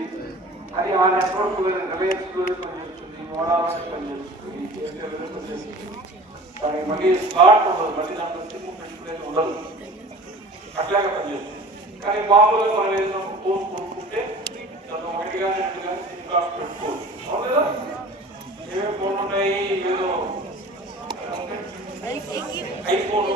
అది ఆ నెట్వర్క్ రిలయన్స్ పనిచేస్తుంది, మోడాల్స్ పనిచేస్తుంది, పనిచేస్తుంది. కానీ మళ్ళీ స్లాట్ ఉండదు, మళ్ళీ దాంట్లో సిమ్ పెట్టుకునేది ఉండదు. అట్లాగే పనిచేస్తుంది. కానీ మామూలుగా మనం ఏదైనా ఫోన్ కొనుక్కుంటే దాంట్లో 1 కానీ 2 కానీ సిమ్ కార్డ్స్ పెట్టుకోవచ్చు. అవును కదా? ఏమేమి ఫోన్లు ఉన్నాయి? ఏదో ఐఫోన్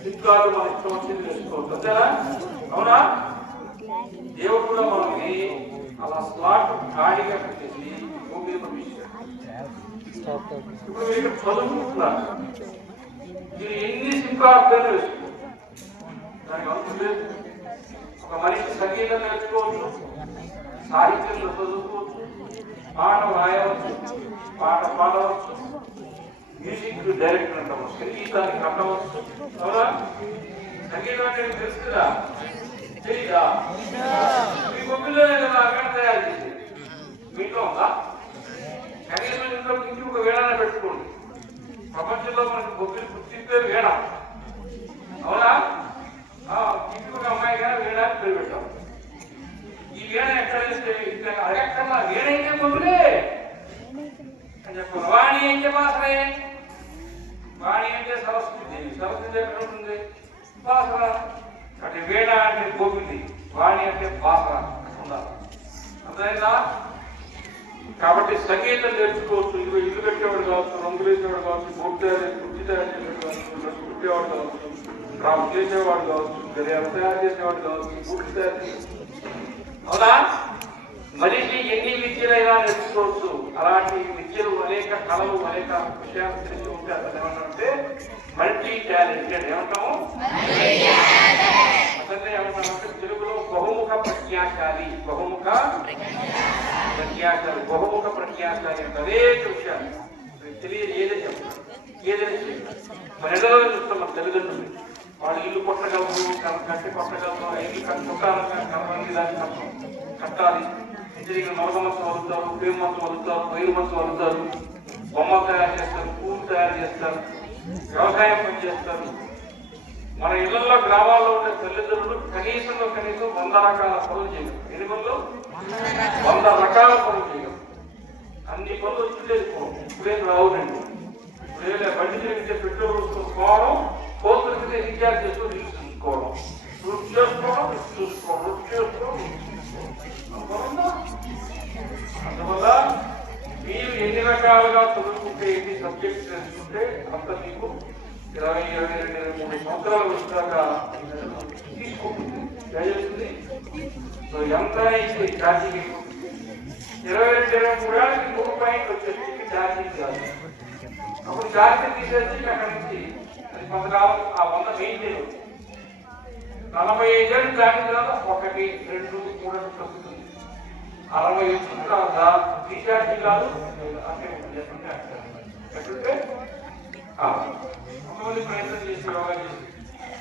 ఫ్లిప్కార్ట్ మన ఇష్టం వచ్చింది చేసుకోవచ్చు. అంతేనా? అవునా? దేవుడు కూడా మనకి అలా స్లాట్ ఖాళీగా పెట్టేసి భూమి మీద పంపించాడు. ఇప్పుడు మీరు చదువుకుంటున్నారు, మీరు ఎన్ని సింకార్థాలు వేసుకోవచ్చు. దానికి అవసరం లేదు. ఒక మనిషి సంగీతం నేర్చుకోవచ్చు, సాహిత్యంలో చదువుకోవచ్చు, పాట రాయవచ్చు, పాట పాడవచ్చు, మ్యూజిక్ డైరెక్టర్ అంటాము, సంగీతానికి కట్టవచ్చు. అవునా? సంగీతం అంటే తెలుసు కదా? తెలీదా? మీ మొబైల్లోనే కదా అక్కడ తయారు చేసేది. మీట్లో ఉందా? కనీసం ఇంటికి ఒక వేళాన్ని పెట్టుకోండి. ప్రపంచంలో మనకి మొబైల్ గుర్తింపే వేళ. అవునా? ఇంటికి ఒక అమ్మాయి గారు వేళాన్ని పేరు పెట్టాం. ఈ వేళ ఎక్కడ అడగక్కర్లా, వేడైతే మొబైలే అని చెప్పాను. వాణి అయితే బాసరే, వాణి అంటే సరస్వతి దేవి. సరస్వతి ఎక్కడ ఉంటుంది? బాసర. అంటే వేడ అంటే గోపింది, వాణి అంటే బాసర ఉండాలి. అర్థమైందా? కాబట్టి సంగీతం నేర్చుకోవచ్చు. ఇల్లు ఇల్లు కట్టేవాడు కావచ్చు, రంగులు వేసేవాడు కావచ్చు, బొట్టు తయారు చేసేవాడు కావచ్చు, కుట్టేవాడు కావచ్చు, డ్రామ్ చేసేవాడు కావచ్చు, గడియాలు తయారు చేసేవాడు కావచ్చు, బూట్లు తయారు చేసేవాడు. అవునా? మనిషి ఎన్ని విద్యలైనా నేర్చుకోవచ్చు. అలాంటి విద్యలు అనేక కళలు అనేక విషయాలు తెలిసి ఉంటే అతను ఏమంటామంటే మల్టీ టాలెంటెడ్. ఏమంటాము? అతన్ని ఏమంటామంటే తెలుగులో బహుముఖ ప్రజ్ఞాశాలి. బహుముఖ ప్రజ్ఞాశాలి. బహుముఖ ప్రజ్ఞాశాలి అంటే అనేక విషయాలు తెలియదు. ఏదైనా చెప్తారు, ఏదైనా చేయాలి. మన ఎడలో చూస్తాం మన తల్లిదండ్రులు. వాళ్ళు ఇల్లు కొట్టగలరు, కట్టి కొట్టగలరు, ఇల్లు చుట్టాలంగా కలవాలి, దాన్ని కట్టాలి. ఇంటికి మొలకమంచం వదులుతారు, పేరు మంచం వదులుతారు, పైరు మంచం వదులుతారు, బొమ్మలు తయారు చేస్తారు, పూలు తయారు చేస్తారు, వ్యవసాయం పని చేస్తారు. మన ఇళ్లలో గ్రామాల్లో ఉండే తల్లిదండ్రులు కనీసం 100 రకాల పనులు చేయగలరు. ఎన్ని పనులు? 100 రకాల పనులు చేయగలరు. అన్ని పనులు వచ్చేది ఇప్పుడేం రావునండి. ఇప్పుడే బండి తిరిగితే పెట్రోల్ పోవడం, కోతులకి రీఛార్జ్ చేస్తూ రీల్స్ చూసుకోవడం, రుచి చేసుకోవడం, చూసుకోవడం, రుచి చేసుకోవడం. అందువల్ల మీరు ఎన్ని రకాలుగా చదువుకుంటే, ఎన్ని సబ్జెక్ట్స్ తెలుసుకుంటే అంత మీకు 20, 22, 23 సంవత్సరాల వచ్చాక తీసుకుంటుంది. సో ఎంత ఇది ఛార్జింగ్ 22-23 ఏళ్ళకి 3 పాయింట్ వచ్చేసి ఛార్జింగ్ కాదు. అప్పుడు ఛార్జింగ్ తీసేసి అక్కడ నుంచి అది కొంతకాలం ఆ 100 మెయింటైన్ 45 ఏళ్ళు ఛార్జింగ్ కాదు 1, 2, 3 తగ్గుతుంది. 60 వచ్చిన తర్వాత రీఛార్జింగ్ కాదు అంటే ఎట్లుంటే కొంతమంది ప్రయత్నం చేసి యోగా చేసి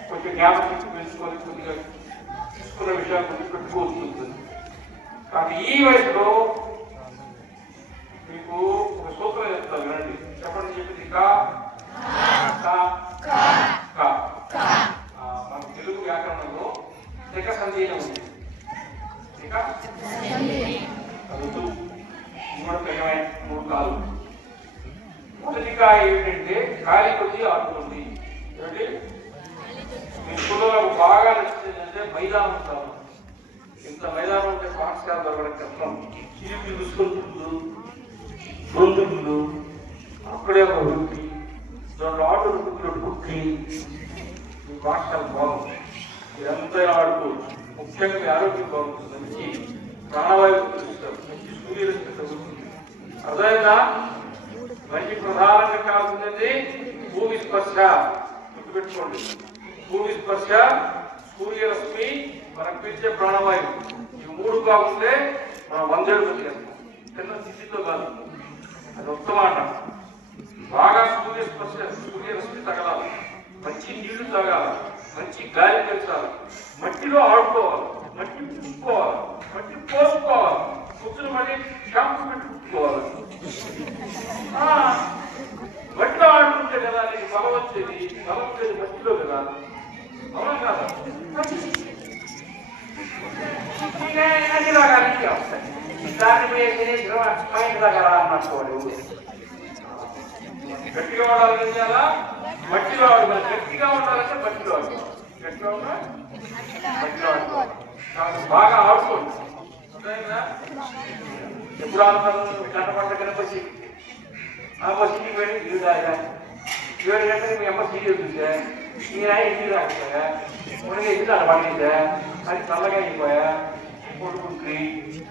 కొంచెం జ్ఞాపకం పెంచుకొని కొద్దిగా తీసుకున్న విషయాలు కొంచెం పెట్టుకోవచ్చు. కానీ ఈ వయసులో మీకు ఒక సూత్రం చెప్తాను వినండి. చెప్పండి చెప్పింది మన తెలుగు వ్యాకరణంలో తెగ సంధి ఉంది. చదువుతూ తెగమైన 3 కాలు. మొదటిగా ఏమిటంటే గాలి కొద్ది ఆడుతుంది. ఏమిటి మీ స్కూల్లో బాగా నచ్చిందంటే మైదానం కాదు. ఇంత మైదానం ఉంటే పాఠశాల దొరకడం కష్టం. చీపి దుస్తులు బృందులు అక్కడే ఒక వృత్తి 2 ఆటలు కుట్టి మీ పాఠశాల బాగుంది. ఇదంతా ఆడుకోవచ్చు. ముఖ్యంగా మీ ఆరోగ్యం బాగుంటుంది. మంచి ప్రాణవాయువు తెలుస్తారు. మంచి సూర్యరశ్మి తగ్గుతుంది. అదేవిధంగా మంచి ప్రధానంగా కావాల్సింది భూమి స్పర్శ. గుర్తుపెట్టుకోండి, భూమి స్పర్శ, సూర్యరశ్మి, మనకు పీల్చే ప్రాణవాయువు, ఈ 3 బాగుంటే మనం 100 ఏళ్ళు బతికేస్తాం. చిన్న స్థితితో కాదు, అది ఉత్తమాట. బాగా సూర్యరశ్మి తగలాలి, మంచి నీళ్లు తాగాలి, మంచి గాలి పెంచాలి, మట్టిలో ఆడుకోవాలి, మట్టి పుట్టుకోవాలి, మట్టి పోసుకోవాలి, పొద్దున మళ్ళీ షాంపూ పెట్టుకోవాలి. మట్టిలో ఆడుకుంటే కదా నీకు బలం వచ్చేది. బలం వచ్చేది మట్టిలో కదా, అవునా కాదా? అన్ని రకాలకి వస్తాయి. దాన్ని పైన దగ్గర అన్నట్టుకోడు. గట్టిగా ఉండాలని చేయాలా? మట్టిలో ఆడుకోవాలి. గట్టిగా ఉండాలంటే మట్టిలో ఆడుకోవాలి. గట్టిగా ఉందా మట్టిలో ఆడుకోవాలి. బాగా ఆడుకోండి. ఎప్పుడు ఆడుతాను కన్నపడ్డ గణపతి ఆ బస్సుకి పోయి ఇల్లు తాగా 7 గంటలకు మీ అమ్మ సీరియల్ చూసా, ఈ నాయ ఇల్లు రాకపోయా, మునిగా ఇల్లు అలా పడిందా, అది చల్లగా అయిపోయా, కొడుకుంటుంది,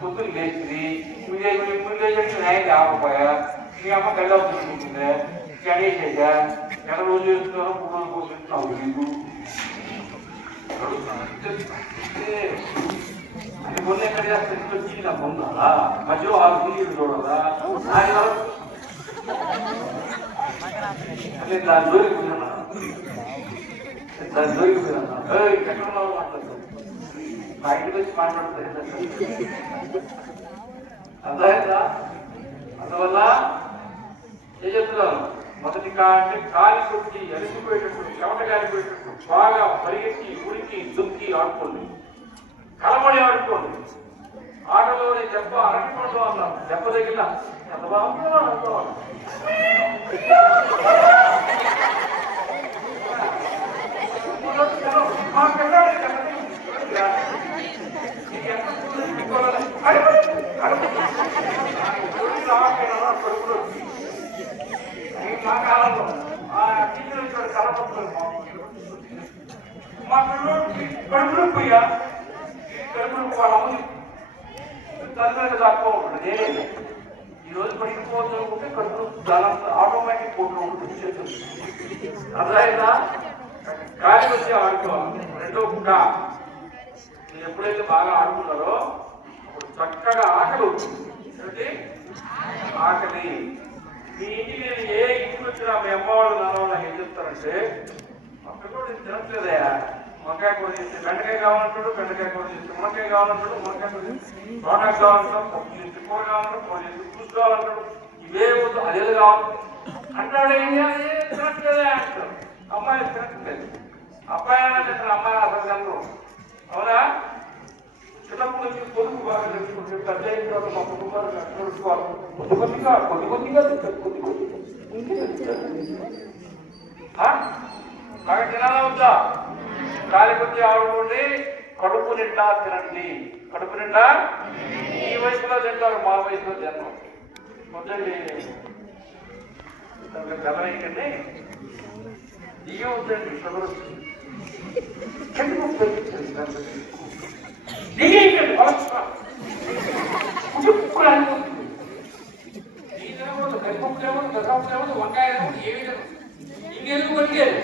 పొద్దులు లేస్తుంది, ముందు నాయ ఆపపోయా, మీ అమ్మ గడ్డ చూసుకుంటుందా, గణేసేసా, ఎక్కడ రోజు వేస్తున్నారో 3 రోజులు పోతున్నావు నీకు అది మొన్న ఎక్కడ చేస్తే వచ్చి నాకు పొందాలా, మధ్యలో 6 సీరియల్ చూడాలా, అంటే దాని జోలికి పోయినా ఎక్కడ మాట్లాడతాను మా ఇంటికి వచ్చి మాట్లాడతాను. అర్థమైందా? అందువల్ల ఏం చెప్తున్నాను, మొదటి అంటే కాలి కొట్టి అలిసిపోయేటప్పుడు, చెమట కాలిపోయేటప్పుడు బాగా పరిగెత్తి ఉడికి దుక్కి ఆడుకోండి, కలబడి ఆడుకోండి. ఆటలోనే దెబ్బ అరటిపండు అన్నాను, దెబ్బ తగిలిన ఎంత బాగుందో అనుకోవాలి. మా పిల్లలు కడుపులో పోయా కడుపులో వాళ్ళ తల్లి దాక్కో ఉంటుంది. ఈరోజు పడిపోతుంటే కడుపులో చాలా ఆటోమేటిక్ పోతూ ఉంటుంది చేస్తుంది. అర్థమైందా? గాలి వచ్చి ఆడుకోవాలి. రెండో పుట్ట మీరు ఎప్పుడైతే బాగా ఆడుకున్నారో అప్పుడు చక్కగా ఆకలి అవుతుంది. ఆకలి మీ ఇంటికి నేను ఏ ఇంటికి వచ్చినా మీ అమ్మ వాళ్ళు నాన్న వాళ్ళు ఏం చెప్తారంటే అక్కడ కూడా నేను తినట్లేదయా, వంకాయ కూర చేస్తే బెండకాయ కావాలంటాడు, బెండకాయ కూర చేస్తే మునకాయ కావాలంటాడు, మునకాయ కూర చేస్తే తోటకాయ కావాలంటాడు, పప్పు చేస్తే కూర కావాలంటాడు, కూర చేస్తే పులుసు కావాలంటాడు, ఇవే వద్దు అదే కావాలి అంటాడు. ఏం చేయాలి? తినట్లేదే అంటాడు. అమ్మాయి తినట్లేదు, అబ్బాయి అని చెప్పిన అమ్మాయి అసలు తినరు. అవునా? చిన్నప్పుడు నుంచి పొదుపు బాగా తెలుసుకుంటే పెద్ద అయిన తర్వాత మా కుటుంబాలు నడుచుకోవాలి. కొద్ది కొద్దిగా బాగా తినాలా వద్దా? గాలి కొద్ది ఆడుకోండి, కడుపు నిండా తినండి. కడుపు నిండా ఈ వయసులో తింటారు, మా వయసులో తిన్నాం. మొదటి గమనించండి, బియ్యం వద్దండి, షుగర్ వస్తుంది. వంకాయ ఏమి ఇంకెందుకు పనికేది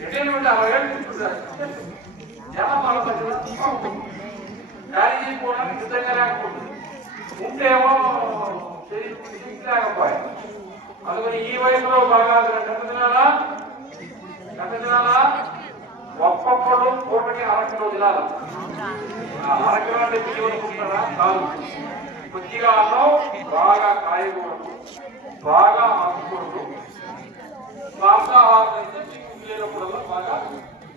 రిటైర్మెంట్ 60 ఏళ్ళు కూర్చుంటారు జనాభా ఖాళీ చేసుకోవడానికి సిద్ధంగా లేకపోతుంది ఉంటేమో లేకపోయా అందుకని ఈ వయసులో బాగా గత దినాలా ఒక్కొక్కడు పూటకి అరకిలో తినాలి. అరకిలో అంటే బియ్యం అనుకుంటారా? కాదు. కొద్దిగా అన్నం, బాగా కాయకూడదు, బాగా ఆకుకూడదు, మాంసాహారం లేనప్పుడల్లా బాగా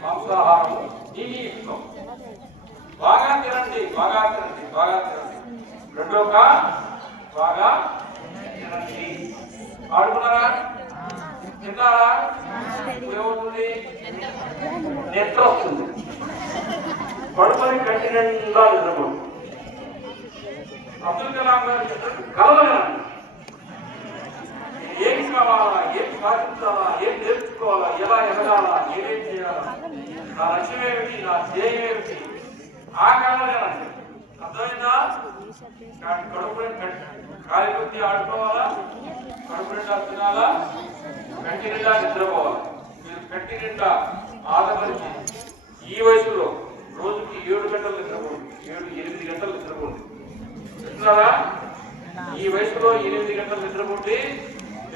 మాంసాహారము నీటి ఇస్తాం. బాగా తినండి, బాగా తినండి, బాగా తినండి. రెండోక బాగా తినండి. ఆడుకున్నారా? తిన్నారా? ఏమవుతుంది? నిద్ర వస్తుంది. పడుకొని కంటి నిండా నిద్రపోతుంది. అబ్దుల్ కలాం గారు కలవగలండి. ఏం కావాలా, ఏం సాధించాలా, ఏం నేర్చుకోవాలా, ఎలా ఎదగాలా, ఏమేం చేయాలా, నా లక్ష్యం ఏమిటి, నా ధ్యేయం ఏమిటి, ఆ కలవగలండి. అర్థమైందా? కడుపు కాలి కొద్ది ఆడుకోవాలా, కడుపు నిండా తినాలా, కంటి నిండా నిద్రపోవాలి. మీరు కంటి నిండా ఆదమరిచి ఈ వయసులో రోజుకి 7 గంటలు నిద్రపోండి, 7-8 గంటలు నిద్రపోండి. చెప్తున్నారా? ఈ వయసులో 8 గంటలు నిద్రపోండి.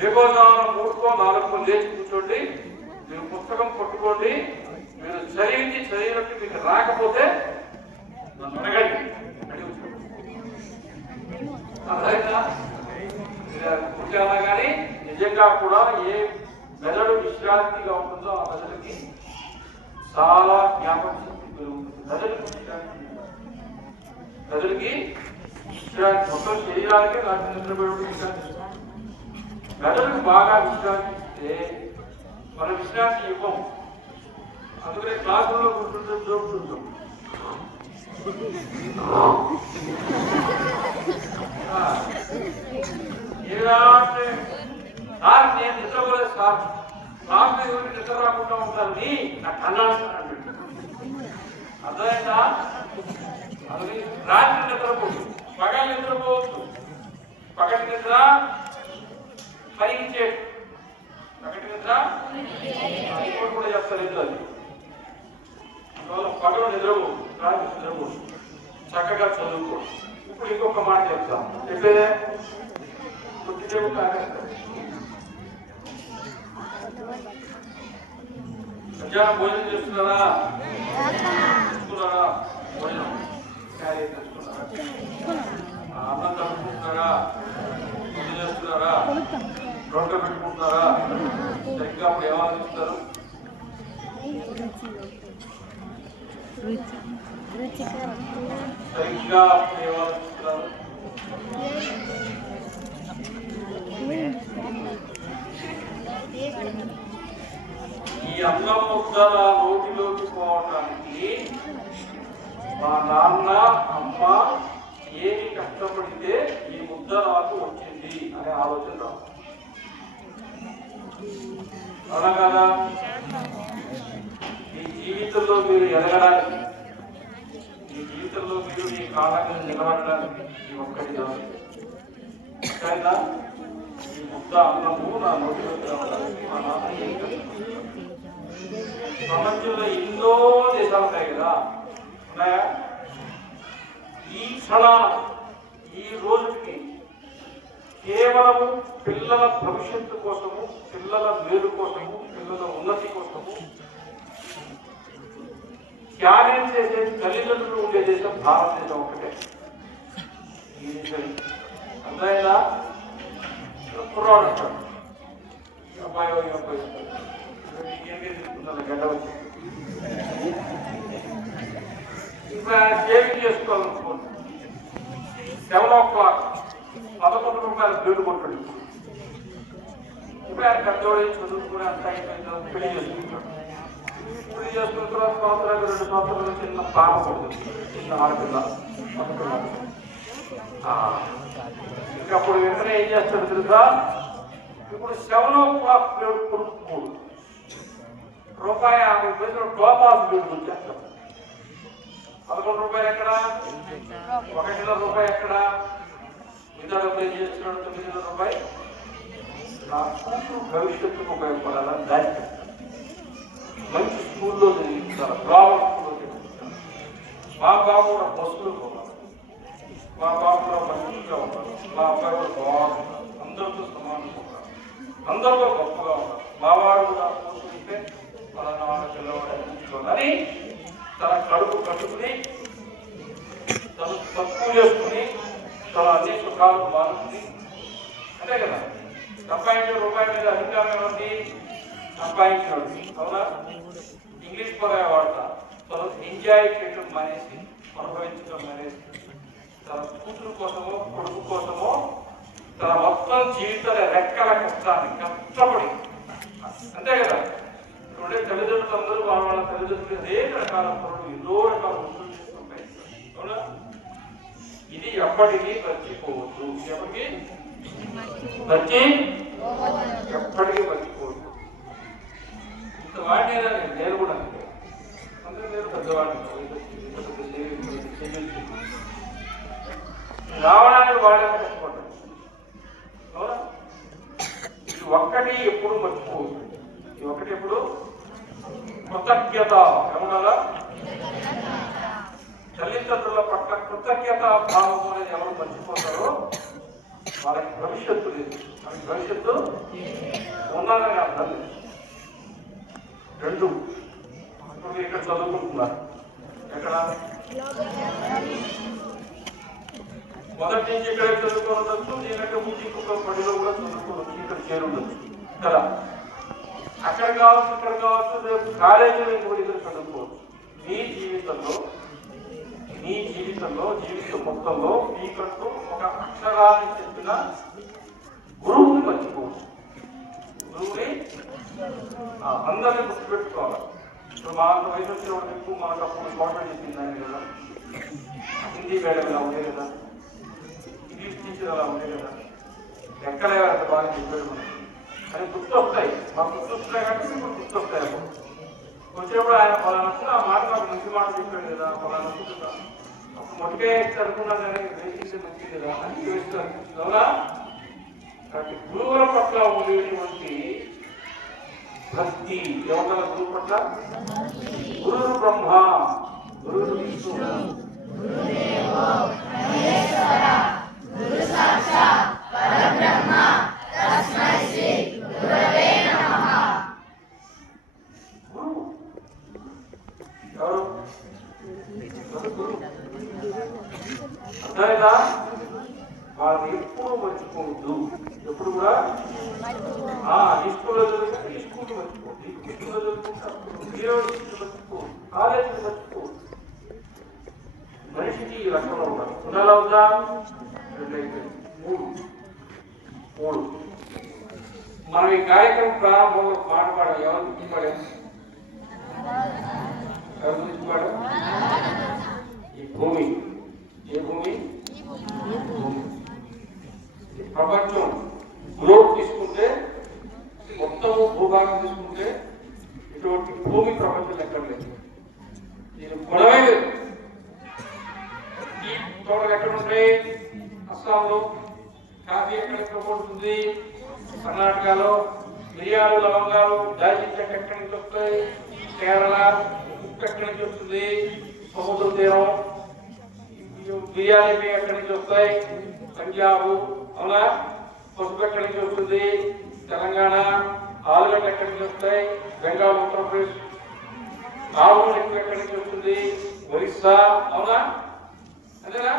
ఏకోదానం 3-4 లేచి కూర్చోండి. మీరు పుస్తకం పట్టుకోండి. మీరు చదివినట్టు మీకు రాకపోతే నన్ను అడగండి. అర్థమైందా? కూర్చోాలా కానీ నిజంగా కూడా ఏ మెదడు విశ్రాంతిగా ఉంటుందో ఆ మెదడుకి చాలా జ్ఞాపక శక్తి పెరుగుతుంది. మెదడుకి విశ్రాంతి మొత్తం శరీరానికి రాత్రి నిద్రపోయి విశ్రాంతి. మెదడుకి బాగా విశ్రాంతి ఇస్తే మన విశ్రాంతి ఇవ్వం. అందుకనే క్లాసుల్లో కూర్చుంటే జోకుంటాం. సార్ నేను నిద్రపోలేదు సార్, క్లాస్ మీద నిద్ర రాకుండా ఉంటారని నాకు అన్నాడు. అర్థమైందా? అది రాత్రి నిద్రపోదు, పగలు నిద్రపోవద్దు. పగటి నిద్ర పైకి పగటి నిద్ర కూడా చెప్తారు. ఇద్దరు పగలు నిద్రపోదు, రాత్రి నిద్రపోదు, చక్కగా చదువుకో. ఇప్పుడు ఇంకొక మాట చెప్తాం. చెప్పేదే కొద్దిసేపు కాకేస్తారు. మధ్యాహ్నం భోజనం చేస్తున్నారా? భోజనం క్యారీ తెచ్చుకున్నారా? అన్నం తడుపుకుంటున్నారా? పూజ చేస్తున్నారా? రోడ్డు పెట్టుకుంటున్నారా? సరిగ్గా అప్పుడు ఏమాలోచిస్తారు? సరిగ్గా అప్పుడు ఏమాలోచిస్తున్నారు? ఈ అన్నం ముద్దల నోటిలోకి పోవటానికి మా నాన్న అమ్మ ఏమి కష్టపడితే ఈ ముద్ద నాకు వచ్చింది అనే ఆలోచన రాదు. అవునా కదా? మీ జీవితంలో మీరు ఎదగడానికి, మీ జీవితంలో మీరు మీ కాళ్ళ మీద నిలబడడానికి ఈ ఒక్కటి రాదు. సరేనా? ఈ ముద్ద అన్నము నా నోటిలోకి రావడానికి మా నాన్న ఏం కష్టపడుతుంది. ప్రపంచంలో ఎన్నో దేశాలు ఉంటాయి కదా, ఉన్నాయా? ఈ క్షణాన ఈ రోజుకి కేవలము పిల్లల భవిష్యత్తు కోసము, పిల్లల మేలు కోసము, పిల్లల ఉన్నతి కోసము త్యాగం చేసే తల్లిదండ్రులు ఉండే దేశం భారతదేశం ఒకటే. ఈ దేశం అంతైనా కుర్రాడు అంటాడు, అబ్బాయి అబ్బాయి ఇంకేం తీసుకున్నాను గడ్డ వచ్చి ఇప్పుడు ఆయన సేవింగ్ చేసుకోవాలనుకోండి. 7 o'clock 11 రూపాయలు బిల్లు కొట్టాడు. ఇప్పుడు ఆయన పెద్దోడు చదువుకుని అంత అయిపోయిన పెళ్లి చేసుకుంటాడు. పెళ్లి చేసుకున్న తర్వాత సంవత్సరాలు 2 సంవత్సరాలు చిన్న పాప పడుతుంది, చిన్న ఆడపిల్ల. ఇంకా అప్పుడు వెంటనే ఏం చేస్తాడు తెలుసా? ఇప్పుడు 7 o'clock ప్లేట్ కొనుక్కోడు, ₹50 టోపాస్ బిల్లు వచ్చేస్తాడు. 11 రూపాయలు ఎక్కడ? 1.5 రూపాయలు ఎక్కడ? మిగతా డబ్బులు ఏం చేస్తున్నాడు? 9 రూపాయలు. నా కూతురు భవిష్యత్తుకు ఉపయోగపడాలా? దాచి మంచి స్కూల్లో చదివించాలి, గ్రామర్ స్కూల్లో చదివించాలి. మా బాబు కూడా బస్సులు పోవాలి, మా బాబు కూడా మంచిగా ఉండాలి, మా అబ్బాయి కూడా బాగుండాలి, అందరితో సమానంగా ఉండాలి, అందరితో గొప్పగా ఉండాలి. మా వాడు కూడా కూర్చుంటే పలానా వాళ్ళ పిల్లవాడు అని తన కడుపు కట్టుకుని తను తక్కువ చేసుకుని తన అన్ని సుఖాలు మారుతుంది. అంతే కదా. సంపాదించిన రూపాయల మీద అధికారం ఏమంది? సంపాదించాడు. అవునా? ఇంగ్లీష్ పదవి వాడతా. తను ఎంజాయ్ చేయడం మానేసి, అనుభవించడం మానేసి, తన కూతురు కోసమో కొడుకు కోసమో తన మొత్తం జీవితాల రెక్కల కష్టాన్ని కష్టపడి, అంతే కదా. ఇప్పుడే తల్లిదండ్రులు అందరూ వాళ్ళ తల్లిదండ్రులు అనేక రకాల పనులు, ఎన్నో రకాల వస్తువులు చేసి సంపాదించారు. అవునా? ఇది ఎప్పటికీ మర్చిపోవద్దు. ఎప్పటికీ ఎప్పటికీ మర్చిపోవద్దు. ఇంత వాడినేదా నేను కూడా అంతే. అందరూ నేను పెద్దవాడిని, రావడానికి వాడేంత కష్టపడ్డాను. అవునా? ఇది ఒక్కటి ఎప్పుడు మర్చిపోవద్దు. ఇది ఒకటి ఎప్పుడు కృతజ్ఞత. ఏమన్నా? తల్లిదండ్రుల పట్ల కృతజ్ఞత భావం అనేది ఎవరు మర్చిపోతారో వాళ్ళకి భవిష్యత్తు లేదు. వాళ్ళకి భవిష్యత్తు ఉన్నదని అర్థం లేదు. రెండు ఇప్పుడు ఇక్కడ చదువుకుంటున్నారు. ఎక్కడ? మొదటి నుంచి ఇక్కడ చదువుకోవచ్చు, నేనంటే ముందు ఇంకొక పనిలో కూడా చదువుకోవచ్చు, ఇక్కడ చేరుండొచ్చు కదా. అక్కడ కావచ్చు, ఇక్కడ కావచ్చు, రేపు కాలేజీలో కూడా ఇక్కడ చదువుకోవచ్చు. మీ జీవితంలో జీవితం మొత్తంలో మీకంటూ ఒక అక్షరాన్ని చెప్పిన గురువుని మర్చిపోవచ్చు. గురువుని అందరినీ గుర్తుపెట్టుకోవాలి. ఇప్పుడు మా అంత వయసు వచ్చిన వాళ్ళకు మనకు అప్పుడు సోషల్ చెప్పిందని కదా, హిందీ మేడం ఇలా ఉండే కదా, ఇంగ్లీష్ టీచర్ అలా ఉండే కదా, ఎక్కడ అంత బాగా చెప్పాడు మనకి అని గుర్తొస్తాయి. మాకు గుర్తొస్తాయి కాబట్టి ఇప్పుడు గుర్తొస్తాయి. వచ్చినప్పుడు ఆయన పలానా ఆ మాట నాకు మంచి మాట చెప్పాడు కదా, పలానా అప్పుడు మొదటిగా చదువుకున్నాను కానీ వేసింది మంచిది కదా అని వేస్తూ అనిపిస్తుంది. అవునా? కాబట్టి గురువుల పట్ల ఉండేటువంటి భక్తి ఎవరి గురువు పట్ల? గురువు బ్రహ్మ, గురువు విష్ణు, ఎవరు? అర్థమైందా? వాళ్ళని ఎప్పుడు మర్చిపోవద్దు. ఎప్పుడు కూడా ఈ స్కూల్లో చదువుకుంటే ఈ స్కూల్ మర్చిపోవద్దు, ఈ స్కూల్లో చదువుకుంటే మర్చిపోవద్దు, కాలేజీని మర్చిపోవద్దు. మనిషికి ఈ రకంలో ఉండాలి. ఉండాలా ఉందా? మూడు. మనం ఈ కార్యక్రమం ప్రారంభంలో పాట పాడాలి. ఎవరి గురించి పాడాము? ఎవరి గురించి పాడాం? ఈ భూమి. ఏ భూమి? ప్రపంచం గ్లోబ్ తీసుకుంటే, మొత్తము భూభాగం తీసుకుంటే ఇటువంటి భూమి ప్రపంచం ఎక్కడ లేదు. దీని గొడవే లేదు. ఈ తోటలు ఎక్కడ ఉంటాయి? అస్సాంలో. కాఫీ ఎక్కడ పడుతుంది? కర్ణాటకలో. మిరియాలు, లవంగాలు, దాల్చిన చెక్క ఎక్కడి నుంచి వస్తాయి? కేరళ. ఉప్పు ఎక్కడి నుంచి వస్తుంది? సముద్ర తీరం. బిర్యానీ ఎక్కడి నుంచి వస్తాయి? పంజాబ్. అవునా? పసుపు ఎక్కడి నుంచి వస్తుంది? తెలంగాణ. ఆలుగడ్డ ఎక్కడి నుంచి వస్తాయి? బెంగాల్, ఉత్తరప్రదేశ్. ఆవులు ఎక్కువ ఎక్కడి నుంచి వస్తుంది? ఒరిస్సా. అవునా? అంతేనా?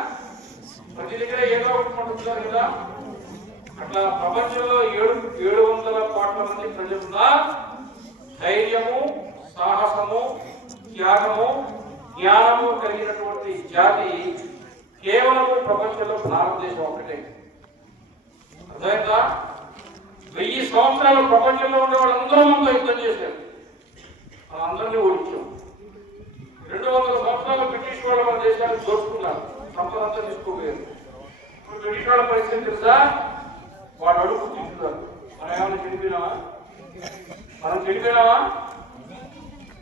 ప్రతి దగ్గర ఏదో ఒకటి పండుతున్నారు కదా. అట్లా ప్రపంచంలో 700 కోట్ల మంది ప్రజలున్న ధైర్యము, సాహసము, త్యాగము, జ్ఞానము కలిగినటువంటి జాతి కేవలం ప్రపంచంలో భారతదేశం ఒకటే. అర్థమైందా? 1000 సంవత్సరాలు ప్రపంచంలో ఉండే వాళ్ళందరూ మనతో యుద్ధం చేశారు, అందరినీ ఓడించాం. 200 సంవత్సరాలు బ్రిటిష్ వాళ్ళు మన దేశాన్ని దోచుకున్నారు, సంపదంతా తీసుకోపోయారు. ఇప్పుడు బ్రిటిష్ వాళ్ళ పరిస్థితి తెలుసా? వాడు అడుగు తింటున్నారు. మనం ఏమైనా చెడిపోయినావా?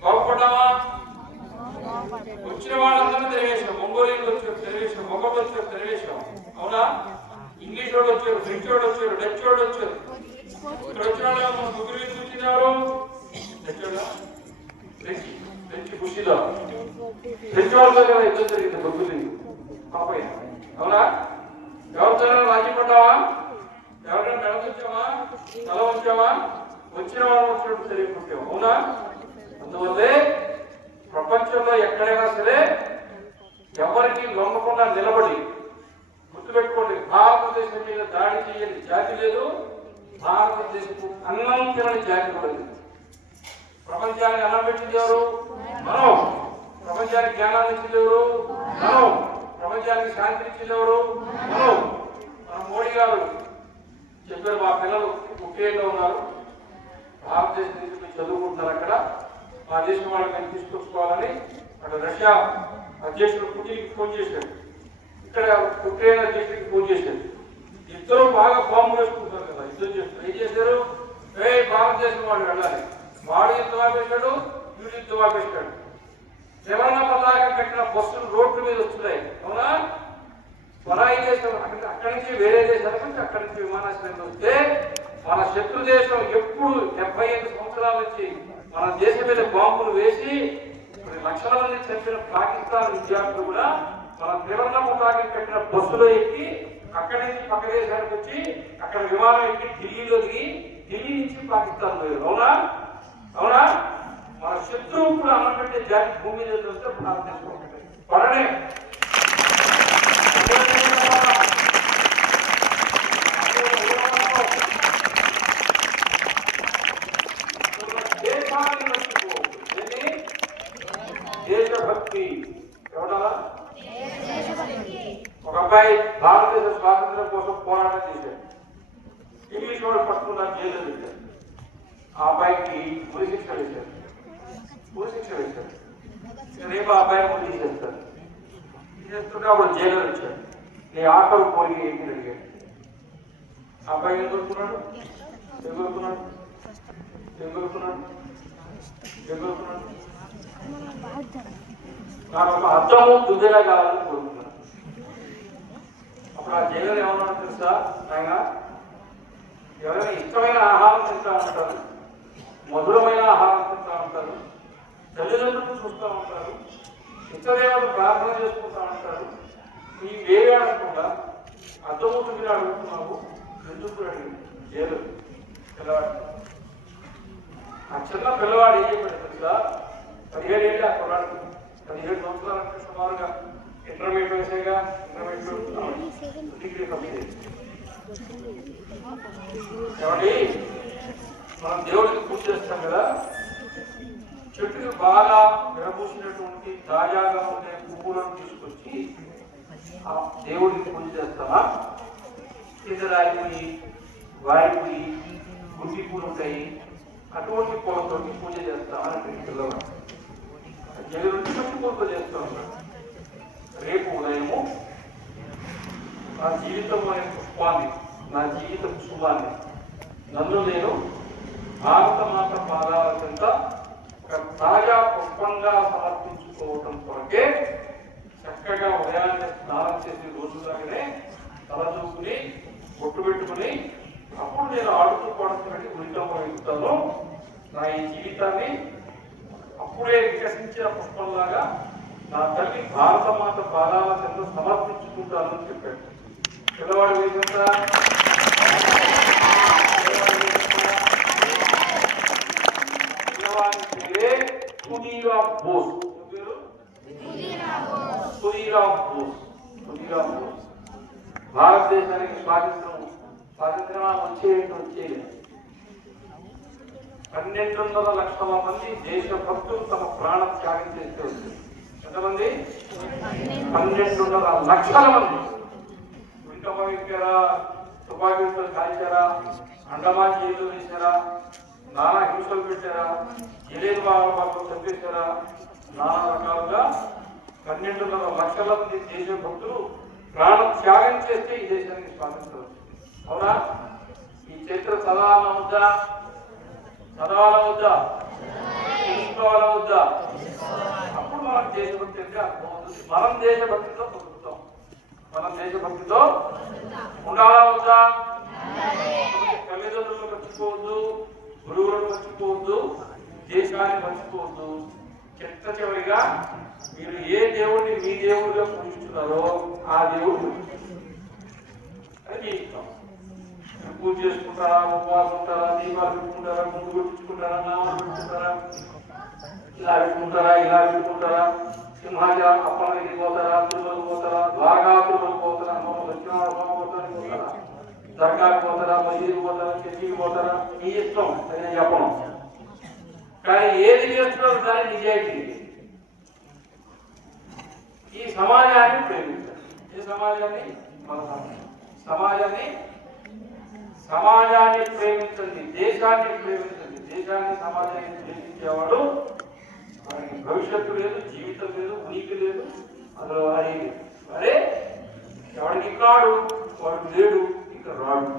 బాగుపడ్డావా? వచ్చిన వాళ్ళందరూ తెలివేశాం. మంగోలియన్లు వచ్చారు తెలివేశాం, మొగలు వచ్చారు తెలివేశాం. అవునా? ఇంగ్లీష్ వాడు వచ్చారు, ఫ్రెంచ్ వాడు వచ్చారు, డచ్ వాడు వచ్చారు. ఇక్కడ వచ్చిన వాళ్ళు మన ముగ్గురు ఎందుకు వచ్చినారు? ఫ్రెంచ్ ఖుషీలో ఫ్రెంచ్ వాళ్ళతో కదా యుద్ధం జరిగింది బొగ్గులు పాపయ్య. అవునా? ఎవరితో రాజీ పడ్డావా? ఎవరైనా మెడకొచ్చావా? తల వచ్చావా? వచ్చిన వాళ్ళు వచ్చినట్టు తెలియకుంటావు. అవునా? అందువల్లే ప్రపంచంలో ఎక్కడైనా సరే ఎవరికి లొంగకుండా నిలబడి గుర్తుపెట్టుకోండి, భారతదేశం మీద దాడి చేయని జాతి లేదు, భారతదేశపు అన్నం తినని జాతి కూడా లేదు. ప్రపంచానికి అన్నం పెట్టింది ఎవరు? మనం. ప్రపంచానికి జ్ఞానాన్ని ఇచ్చింది ఎవరు? మనం. ప్రపంచానికి శాంతిని ఇచ్చింది ఎవరు? మనం. మన మోడీ గారు చెప్పారు, మా పిల్లలు ముఖ్యంగా ఉన్నారు, భారతదేశం నుంచి చదువుకుంటున్నారు, అక్కడ మా దేశం వాళ్ళని తీసుకొచ్చుకోవాలని అక్కడ రష్యా అధ్యక్షుడు పుటిన్కి ఫోన్ చేశాడు, ఇక్కడ ఉక్రెయిన్ అధ్యక్షుడికి ఫోన్ చేశాడు. ఇద్దరు బాగా బాంబు వేసుకుంటారు కదా, యుద్ధం చేస్తారు. ఏం చేశారు? భారతదేశం వాడు వెళ్ళాలి. వాడు యుద్ధం ఆపేశాడు, వీడు యుద్ధం ఆపేశాడు. త్రివర్ణ పతాకం కట్టిన బస్సులు రోడ్ల మీద వస్తున్నాయి. అవునా? పరాయి దేశం అక్కడి నుంచి వేరే దేశాల నుంచి అక్కడి నుంచి విమానాశ్రయం వస్తే మన శత్రు దేశం ఎప్పుడు 75 సంవత్సరాల నుంచి మన దేశం మీద బాంబులు వేసి లక్షల మంది చంపిన పాకిస్తాన్ విద్యార్థులు కూడా మన త్రివర్ణ పతాకం కట్టిన బస్సులో ఎక్కి అక్కడి నుంచి పక్క దేశానికి వచ్చి అక్కడ విమానం ఎక్కి ఢిల్లీలో దిగి ఢిల్లీ నుంచి పాకిస్తాన్ పోయారు. అవునా? అవునా? మన శత్రువు కూడా అన్నం పెట్టే జాతి భూమి మీద వస్తే భారతదేశం పడనే దేశభక్తి. ఎవడా? ఒక అబ్బాయి భారతదేశ స్వాతంత్రం కోసం పోరాటం చేశాడు. ఇంగ్లీష్ వాడు పట్టుకున్న జైలు పెట్టారు. ఆ అబ్బాయికి ఉరిశిక్ష వేశారు. రేపు ఆ అబ్బాయి ఉరి చేస్తారు. చేస్తుంటే అప్పుడు జైలు వచ్చాడు. నీ ఆకలి పోయి ఏంటి అడిగాడు. ఆ అబ్బాయి ఎగురుకున్నాడు. నాకు ఒక అర్థము దుద్దేలా కావాలని కోరుకున్నాను. అప్పుడు ఆ జైలు ఏమన్నాడు తెలుసా? ఆయన ఎవరైనా ఇష్టమైన ఆహారం తింటా ఉంటారు, మధురమైన ఆహారం తింటా ఉంటారు, తల్లిదండ్రులు చూస్తూ ఉంటారు, ఇతరులు ప్రార్థన చేసుకుంటూ ఉంటారు, ఈ వేరే అనకుండా అర్థమవుతు మీద అడుగుతున్నావు ఎందుకు అడిగి జైలు పిల్లవాడు. ఆ చిన్న పిల్లవాడు ఏం చెప్పాడు తెలుసా? 17 ఏళ్ళు ఆ కుర్రాడు, 17 సంవత్సరాలంటే సుమారుగా ఇంటర్మీడియట్ వేసేగా, ఇంటర్మీడియట్ డిగ్రీ కంప్లీట్. కాబట్టి మనం దేవుడికి పూజ చేస్తాం కదా, చెట్టుకు బాగా విరబూసినటువంటి తాజాగా ఉండే పువ్వులను తీసుకొచ్చి ఆ దేవుడికి పూజ చేస్తామా? కింద రాయిపోయి వారిపోయి గుడ్డి పూలు ఉంటాయి, అటువంటి పూలతో పూజ చేస్తామని పిల్లవాడు జగన్ మంచి పూలతో చేస్తూ ఉంటాడు. రేపు ఉదయము నా జీవితం అనే పుష్పాన్ని, నా జీవిత కుటుంబాన్ని, నన్ను నేను భారత మాత పాదాల కింద ఒక తాజా పుష్పంగా సమర్పించుకోవటం కొరకే చక్కగా ఉదయాన్నే స్నానం చేసి రోజులాగానే తల చూసుకుని బొట్టు పెట్టుకుని అప్పుడు నేను ఆడుతూ పాడుతున్నట్టు ఉరికమ్మ ఎక్కుతాను. నా ఈ జీవితాన్ని అప్పుడే వికసించిన పుష్పంలాగా నా తల్లి భారత మాత పాదాల కింద సమర్పించుకుంటానని చెప్పాడు. పిల్లవాడు వేసంతా పిల్లవాడి పేరే ఖుదీరామ్ బోస్. ఖుదీరామ్ బోస్ భారతదేశానికి స్వాతంత్రం వచ్చేది 1200 లక్షల మంది దేశభక్తులు తమ ప్రాణం త్యాగం చేస్తే వచ్చింది. ఎంతమంది? 1200 లక్షల మంది. ఉరికమ్మ ఎక్కారా, తుపాకీలతో కాల్చారా, అండమాన్ జైలు వేశారా, నానా హింసలు పెట్టారా, జలేని వాళ్ళు చంపేశారా, నానా రకాలుగా 1200 లక్షల మంది దేశభక్తులు ప్రాణం త్యాగం చేస్తే ఈ దేశానికి స్వాతంత్రం వచ్చింది. అవునా? ఈ చరిత్ర చదవాలా వద్దా? తెలుసుకోవాలా వద్దా? అప్పుడు అప్పుడు మనం దేశభక్తి అంటే అర్థమవుతుంది. మనం దేశభక్తితో బతుకుతాం. మనం దేశభక్తితో ఉండాలా వద్దా? తల్లిదండ్రులను మర్చిపోవద్దు, గురువులను మర్చిపోవద్దు, దేశాన్ని మర్చిపోవద్దు. చివరిగా మీరు ఏ దేవుడిని మీ దేవుడిగా పూజిస్తున్నారో ఆ దేవుడు అది మీ ఇష్టం. పూజ చేసుకుంటారా, ఉపవాసం ఉంటారా, దీపాలు పెట్టుకుంటారా, ముందు పెట్టుకుంటారా, నామలు పెట్టుకుంటారా, ఇలా పెట్టుకుంటారా, సింహాచలం అప్పలకి పోతారా, తిరుమలకు పోతారా, ద్వారకా తిరుమలకు పోతారా, దక్షిణార్థం పోతారా, దర్గాకు పోతారా, మసీదుకి పోతారా, చర్చికి పోతారా, మీ ఇష్టం. అది నేను చెప్పను. కానీ ఏది చేస్తున్నారో దాని నిజాయితీ. ఈ సమాజాన్ని ప్రేమించాలి. ఏ సమాజాన్ని? మన సమాజాన్ని ప్రేమించండి, దేశాన్ని ప్రేమించండి. దేశాన్ని సమాజాన్ని ప్రేమించేవాడు వారికి భవిష్యత్తు లేదు, జీవితం లేదు, ఉనికి లేదు, అందులో అది అరే ఎవడికి కాడు వాడు లేడు, ఇక్కడ రాడు.